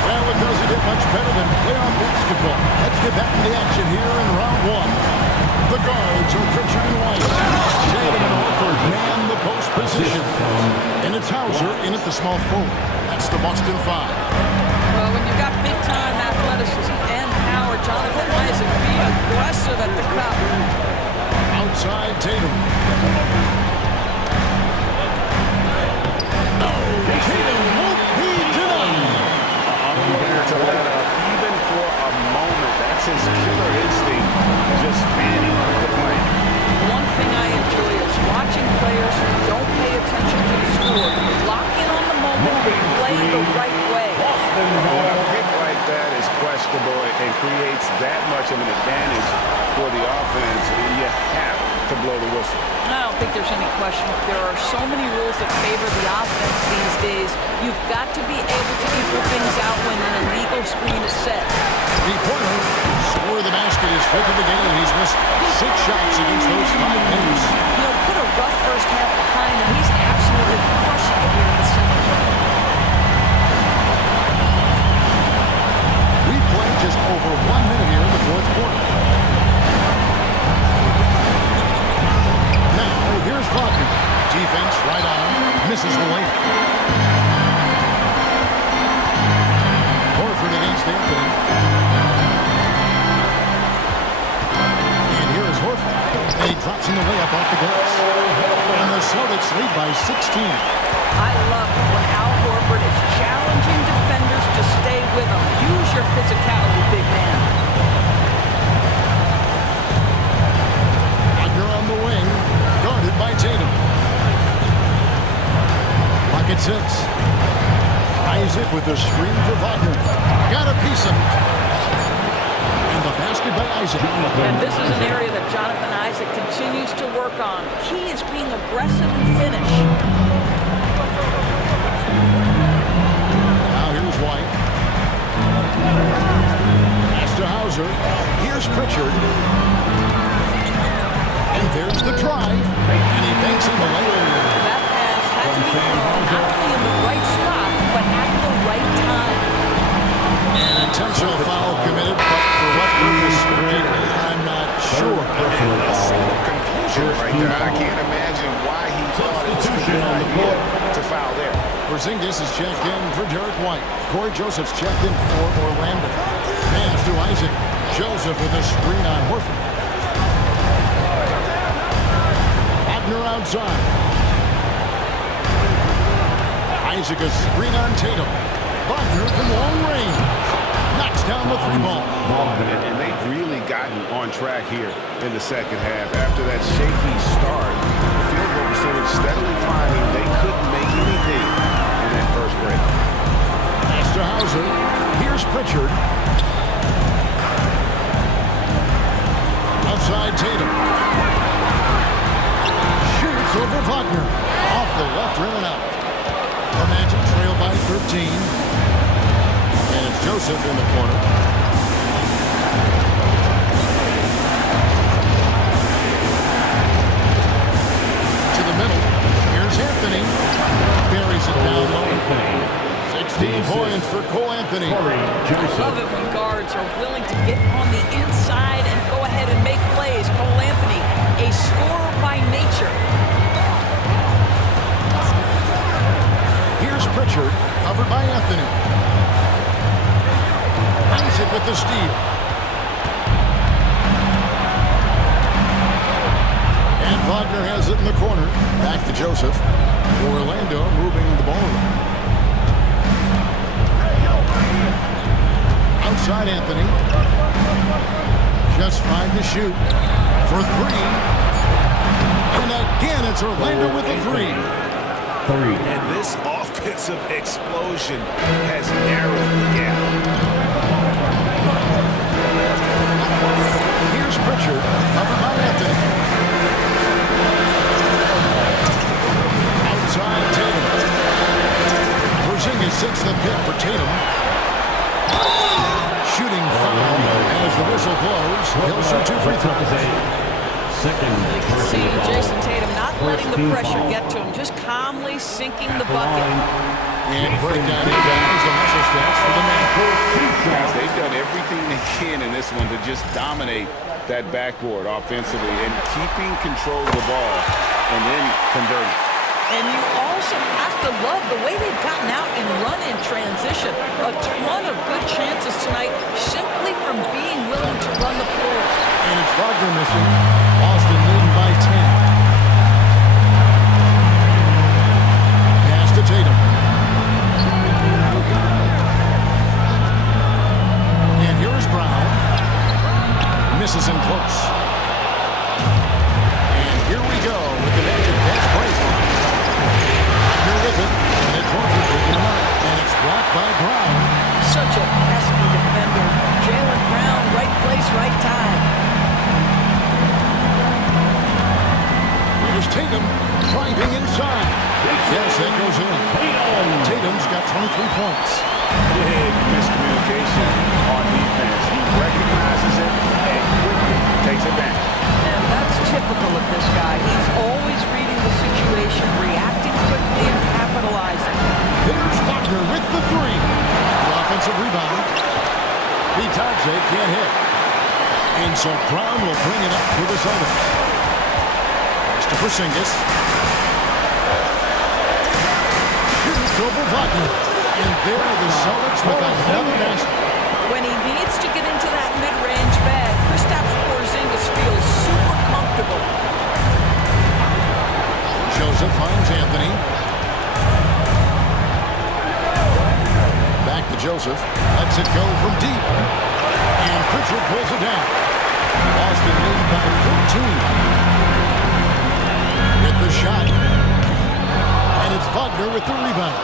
Well, it doesn't get much better than playoff basketball. Let's get back to the action here in round 1. The guards are Pritchard and White. Tatum and Horford man the post position. And it's Hauser in at the small forward. That's the Boston 5. Well, when you've got big-time athleticism and power, Jonathan Isaac, be aggressive at the cup. Outside Tatum. Tatum won't be denied. Unaware to let up, even for a moment. That's his killer instinct, just fanning the flame. One thing I enjoy is watching players who don't pay attention to the score. Lock in on the moment and play the right way. When a pick like that is questionable and creates that much of an advantage for the offense, you have to blow the whistle. I don't think there's any question. There are so many rules that favor the offense these days. You've got to be able to equal things out when an illegal screen is set. Three-pointer. Score the basket is 5th of the game. He's missed 6 shots against those 5 pins. You know, put a rough first half behind him. He's absolutely crushing it here in the second half. We play just over 1 minute here in the fourth quarter. Now, here's Faulkner. Defense right on. Misses the lane. Horford against Anthony. And here is Horford. And he drops in the layup off the glass. And the Celtics lead by 16. I love it when Al Horford is challenging defenders to stay with him. Use your physicality, big man. Wagner on the wing. Guarded by Tatum. Pocket 6. Isaac with the screen for Wagner. Got a piece of it. And the basket by Isaac. And this is an area that Jonathan Isaac continues to work on. Key is being aggressive and finish. Now here's White. Pass to Hauser. Here's Pritchard. And there's the drive. And he banks in the lane. That pass had to be thrown not only in the right spot, but at the right time. An intentional foul committed, but for what purpose? I'm not sure. A scene of confusion right there. I can't imagine why he thought it was a good idea to foul there. Porzingis is checked in for Derek White. Corey Joseph's checked in for Orlando. Pass to Isaac. Joseph with a screen on Horford. Wagner outside. Isaac a screen on Tatum. Wagner from long range. Knocks down the three ball. And they've really gotten on track here in the second half. After that shaky start, the field goal percentage steadily climbing. They couldn't make anything in that first break. Pass to Hauser. Here's Pritchard. Outside Tatum. Shoots over Wagner. Off the left rim and out. The Magic trail by 13. And it's Joseph in the corner. To the middle. Here's Anthony. Buries it down low. 16 points for Cole Anthony. I love it when guards are willing to get on the inside and go ahead and make plays. Cole Anthony, a scorer by nature. Here's Pritchard, covered by Anthony. Isaac with the steal. And Wagner has it in the corner. Back to Joseph. Orlando moving the ball around. Outside Anthony. Just 5 to shoot. For 3. And again, it's Orlando with a 3. And this offensive explosion has narrowed the gap. Here's Pritchard, covered by Anthony. Outside Tatum. Porzingis sits the pick for Tatum. Shooting foul as the whistle blows. He'll shoot 2 free throws. You can see Jason Tatum not letting the pressure get to him, just calmly sinking the bucket. And break down inbounds, the muscle stats for the man. They've done everything they can in this one to just dominate that backboard offensively and keeping control of the ball and then converting. And you also have to love the way they've gotten out and run in transition. A ton of good chances tonight simply from being willing to run the floor. And it's Wagner missing. Boston leading by 10. Pass to Tatum. And here's Brown. Misses him close. And here we go with the Magic bench break. Wagner with it. And it's Horford picking him up. And it's blocked by Brown. Such a pesky defender. Jaylen Brown, right place, right time. Here's Tatum driving inside. Yes, that goes in. Tatum's got 23 points. Big miscommunication on defense. He recognizes it and quickly takes it back. And that's typical of this guy. He's always reading the situation, reacting quickly and capitalizing. There's Wagner with the 3. The offensive rebound. Bitadze can't hit. And so Brown will bring it up for the Celtics. To Porzingis. Shoots over Wagner. And there are the Celtics with another basket. When he needs to get into that mid-range bag, Kristaps Porzingis feels super comfortable. Joseph finds Anthony. Back to Joseph. Lets it go from deep. And Pritchard pulls it down. Boston leads by 14. With the shot. And it's Wagner with the rebound.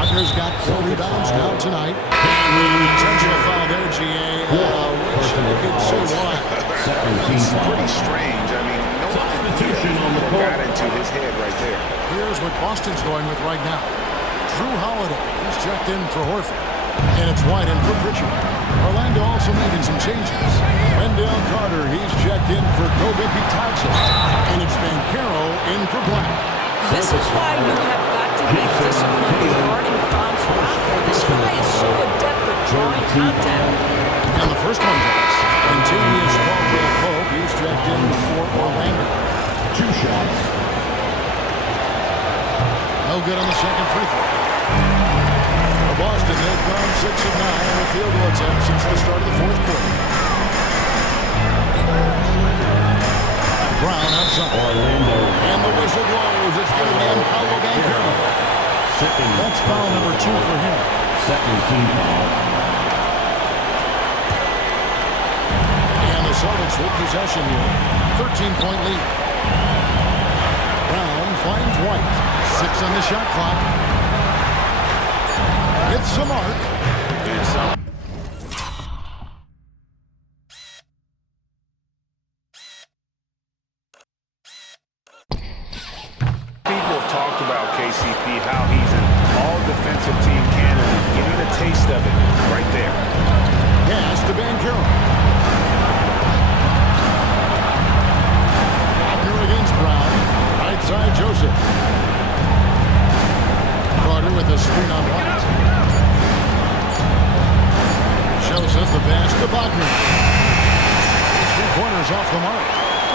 Wagner's got 4 rebounds now tonight. Intentional foul there, GA. Which say why. It's pretty strange. I mean, no Substitution on the one got court. into his head right there. Here's what Boston's going with right now. Drew Holiday. He's checked in for Horford. And it's White in for Pritchard. Orlando also making some changes. Wendell Carter, he's checked in for Goga Bitadze. And it's Banchero in for Black. This is why you have got to be disciplined regarding Franz Wagner. This guy is so adept at drawing contact. And the first one goes. Antonius Caldwell-Pope, he's checked in for Orlando. 2 shots. No good on the second free throw. For Boston, they've gone 6 of 9 on the field goal attempt since the start of the fourth quarter. Brown outside. Orlando. And the whistle blows. It's going to be on Paolo Banchero. That's foul number 2 for him. Second team foul. And the Celtics with possession here. 13-point lead. Brown finds White. 6 on the shot clock. It's the mark. And some people have talked about KCP, how he's an all-defensive team candidate. Getting a taste of it right there. Pass to Banchero. Wagner against Brown. Right side, Joseph. Carter with a screen on White. Joseph, the pass to Wagner. 3-pointers off the mark.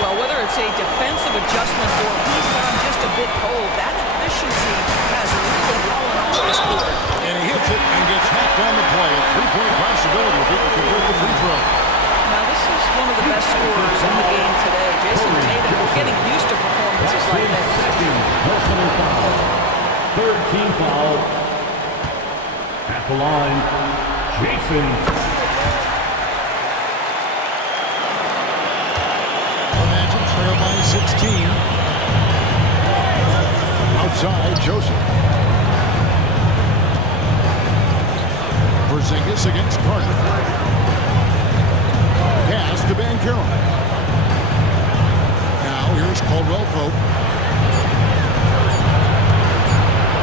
Well, whether it's a defensive adjustment or he's gone just a bit cold, that efficiency has really fallen off this quarter. And he hits it and gets hacked on the play. A 3-point possibility if he can convert the free throw. Now, this is one of the best scorers in the game today. Jason Tatum, we're getting used to performances like this. Second personal foul. Third team foul. At the line, Jason. Imagine trail by 16. Outside, Joseph. Porzingis against Carter. Pass to Banchero. Now here's Caldwell-Pope.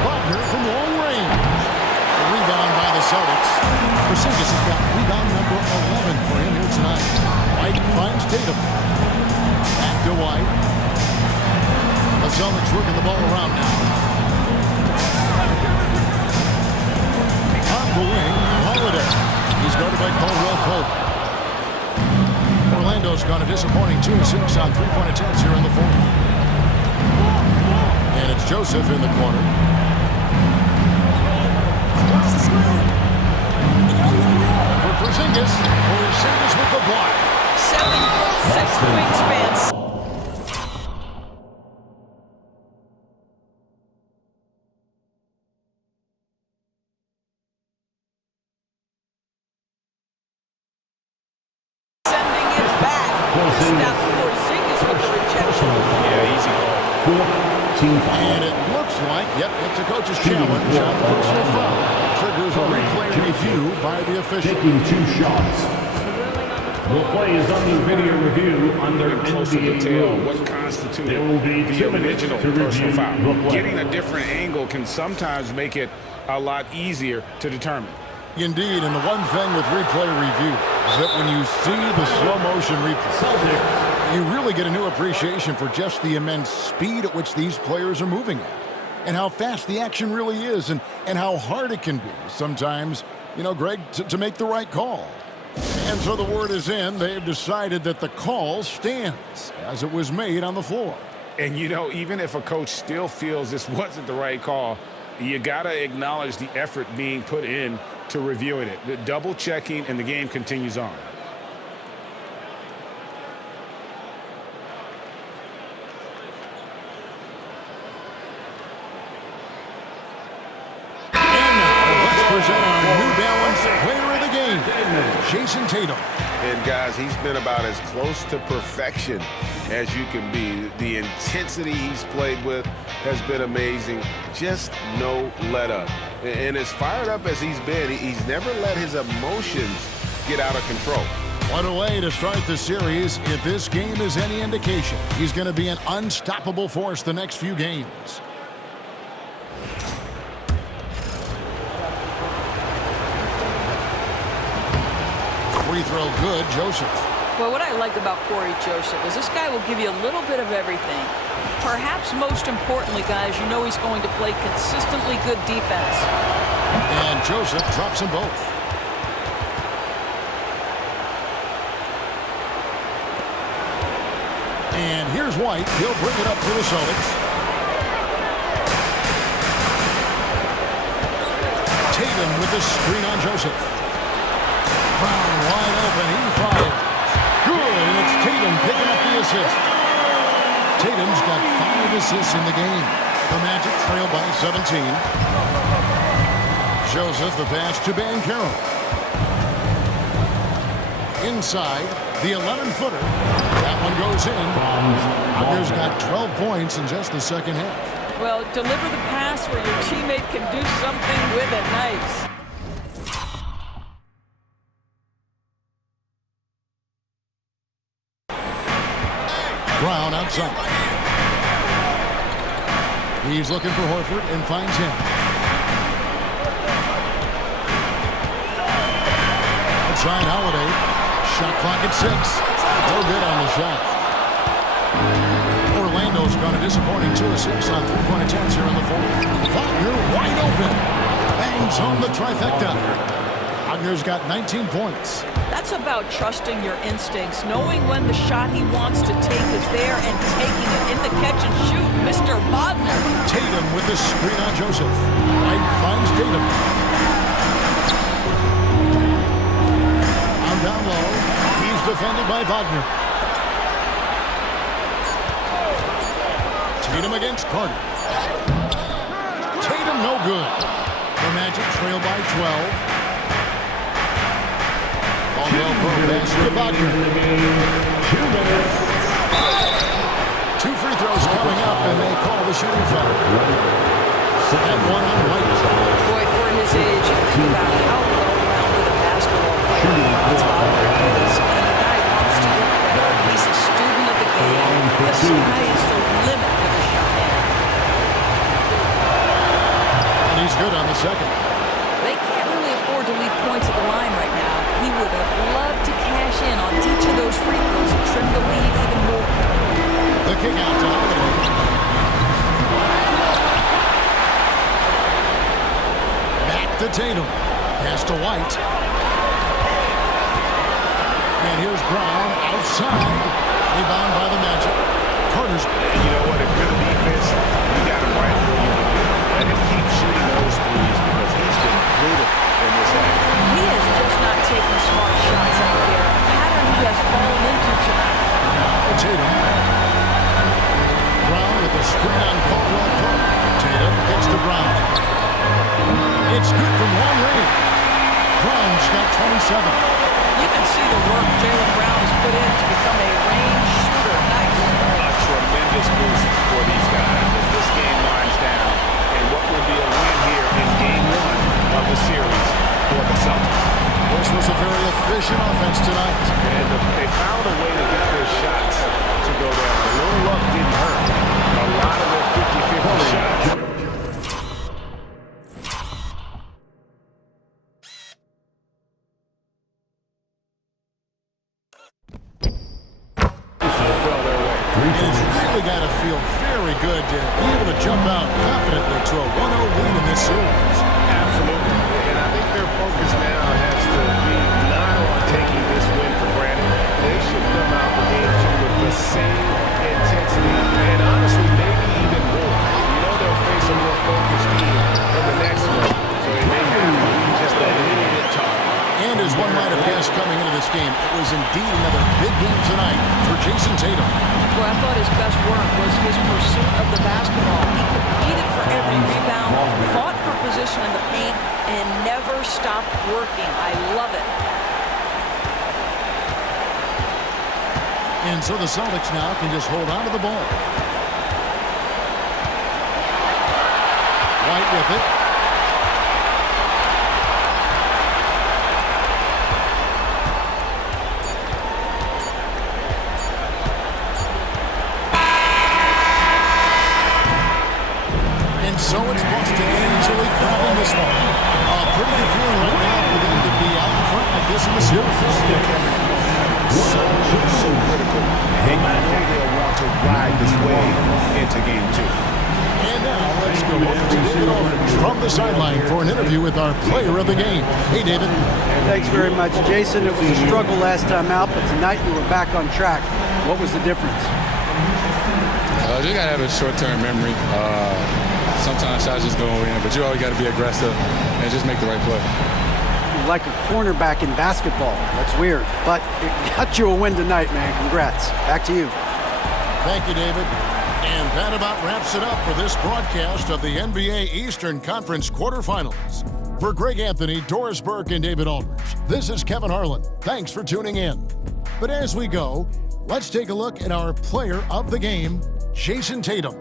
Wagner from long range. A rebound by the Celtics. Porzingis has got rebound number 11 for him here tonight. White finds Tatum. Back to White. The Celtics working the ball around now. On the wing, Holiday. He's guarded by Caldwell-Pope. Orlando's got a disappointing 2 of 6 on 3-point attempts here in the fourth. And it's Joseph in the corner. For Porzingis. Porzingis with the block. 7'6" wingspan. And it looks like, yep, it's a coach's challenge on personal foul. That triggers a replay review by the official. Taking 2 shots. The play is under video review under NBA rules. What constitutes There will be the 2 minutes original to personal review foul. the play. Getting a different angle can sometimes make it a lot easier to determine. Indeed, and the one thing with replay review is that when you see the slow motion replay, Celtics. you really get a new appreciation for just the immense speed at which these players are moving at. And how fast the action really is, and how hard it can be sometimes, you know, Greg, to make the right call. And so the word is in. They've decided that the call stands as it was made on the floor. And, you know, even if a coach still feels this wasn't the right call, you got to acknowledge the effort being put in to reviewing it. The double checking, and the game continues on. Present our New Balance Player of the Game, Jason Tatum. And guys, he's been about as close to perfection as you can be. The intensity he's played with has been amazing. Just no let up. And as fired up as he's been, he's never let his emotions get out of control. What a way to start the series. If this game is any indication, he's going to be an unstoppable force the next few games. Free throw good, Joseph. Well, what I like about Corey Joseph is this guy will give you a little bit of everything. Perhaps most importantly, guys, you know he's going to play consistently good defense. And Joseph drops them both. And here's White. He'll bring it up for the Celtics. Tatum with the screen on Joseph. Brown wide open. He fires. Good, and it's Tatum picking up the assist. Tatum's got 5 assists in the game. The Magic trail by 17. Joseph, the pass to Banchero. Inside, the 11-footer. That one goes in. Wagner's got 12 points in just the second half. Well, deliver the pass where your teammate can do something with it. Nice. Brown outside. He's looking for Horford and finds him. Outside Holiday. Shot clock at 6. No good on the shot. Orlando's got a disappointing 2 of 6 on 3-point attempts here in the fourth. Wagner wide open. Bangs home the trifecta. Wagner's got 19 points. That's about trusting your instincts, knowing when the shot he wants to take is there and taking it in the catch and shoot. Mr. Wagner. Tatum with the screen on Joseph. White finds Tatum. I'm down low. He's defended by Wagner. Tatum against Carter. Tatum no good. The Magic trail by 12. Caldwell pass to Wagner. 2 free throws coming up, and they call the shooting foul. And one on White. Boy, for his age, you think about how well-rounded a basketball player Franz Wagner is. And the guy wants to get better. He's a student of the game. The sky is the limit for the young man. And he's good on the second. They can't really afford to leave points at the line right now. He would have loved to cash in on each of those free throws and trim the lead even more. The kick out to Holiday. Back to Tatum. Pass to White. And here's Brown outside. Rebound by the Magic. Carter's. You know what? If you're the defense, you got him right where you want to be. Let him keep shooting those threes because he's been brutal in this act. He is just not taking smart shots out there. A pattern he has fallen into tonight. Tatum. Brown with the screen on Caldwell Pope. Tatum gets to Brown. It's good from long range. Brown's got 27. You can see the work Jaylen Brown has put in to become a range shooter. Nice. A tremendous boost for these guys as this game winds down. And what will be a win here in Game 1 of the series for the Celtics. This was a very efficient offense tonight. And they found a way to get their shots to go down. A little luck didn't hurt. A lot of their 50-50 shots. Got to feel very good to be able to jump out confidently to a 1-0 lead in this series. Absolutely. And I think their focus now has to be not on taking this win for granted. They should come out for Game 2 with the same intensity and honestly maybe even more. You know they'll face a more focused team in the next one, so they may have to be just a little bit tougher. And as one might have guessed coming into this game, it was indeed another big game tonight for Jason Tatum. Well, I thought his best work was his pursuit of the basketball. He competed for every rebound, fought for position in the paint, and never stopped working. I love it. And so the Celtics now can just hold on to the ball. White with it. So it's Boston easily grabbing this one. Pretty good feeling right now for them to be out in front like this in the series. So critical. And you know they'll want to ride this wave into game 2. And now let's go over to David Aldridge from the sideline for an interview with our player of the game. Hey, David. Thanks very much, Jason. It was a struggle last time out, but tonight you were back on track. What was the difference? You got to have a short-term memory. Sometimes shots just go in, but you always got to be aggressive and just make the right play. You're like a cornerback in basketball. That's weird, but it got you a win tonight, man. Congrats. Back to you. Thank you, David. And that about wraps it up for this broadcast of the NBA Eastern Conference quarterfinals. For Greg Anthony, Doris Burke, and David Aldridge, this is Kevin Harlan. Thanks for tuning in. But as we go, let's take a look at our player of the game, Jason Tatum.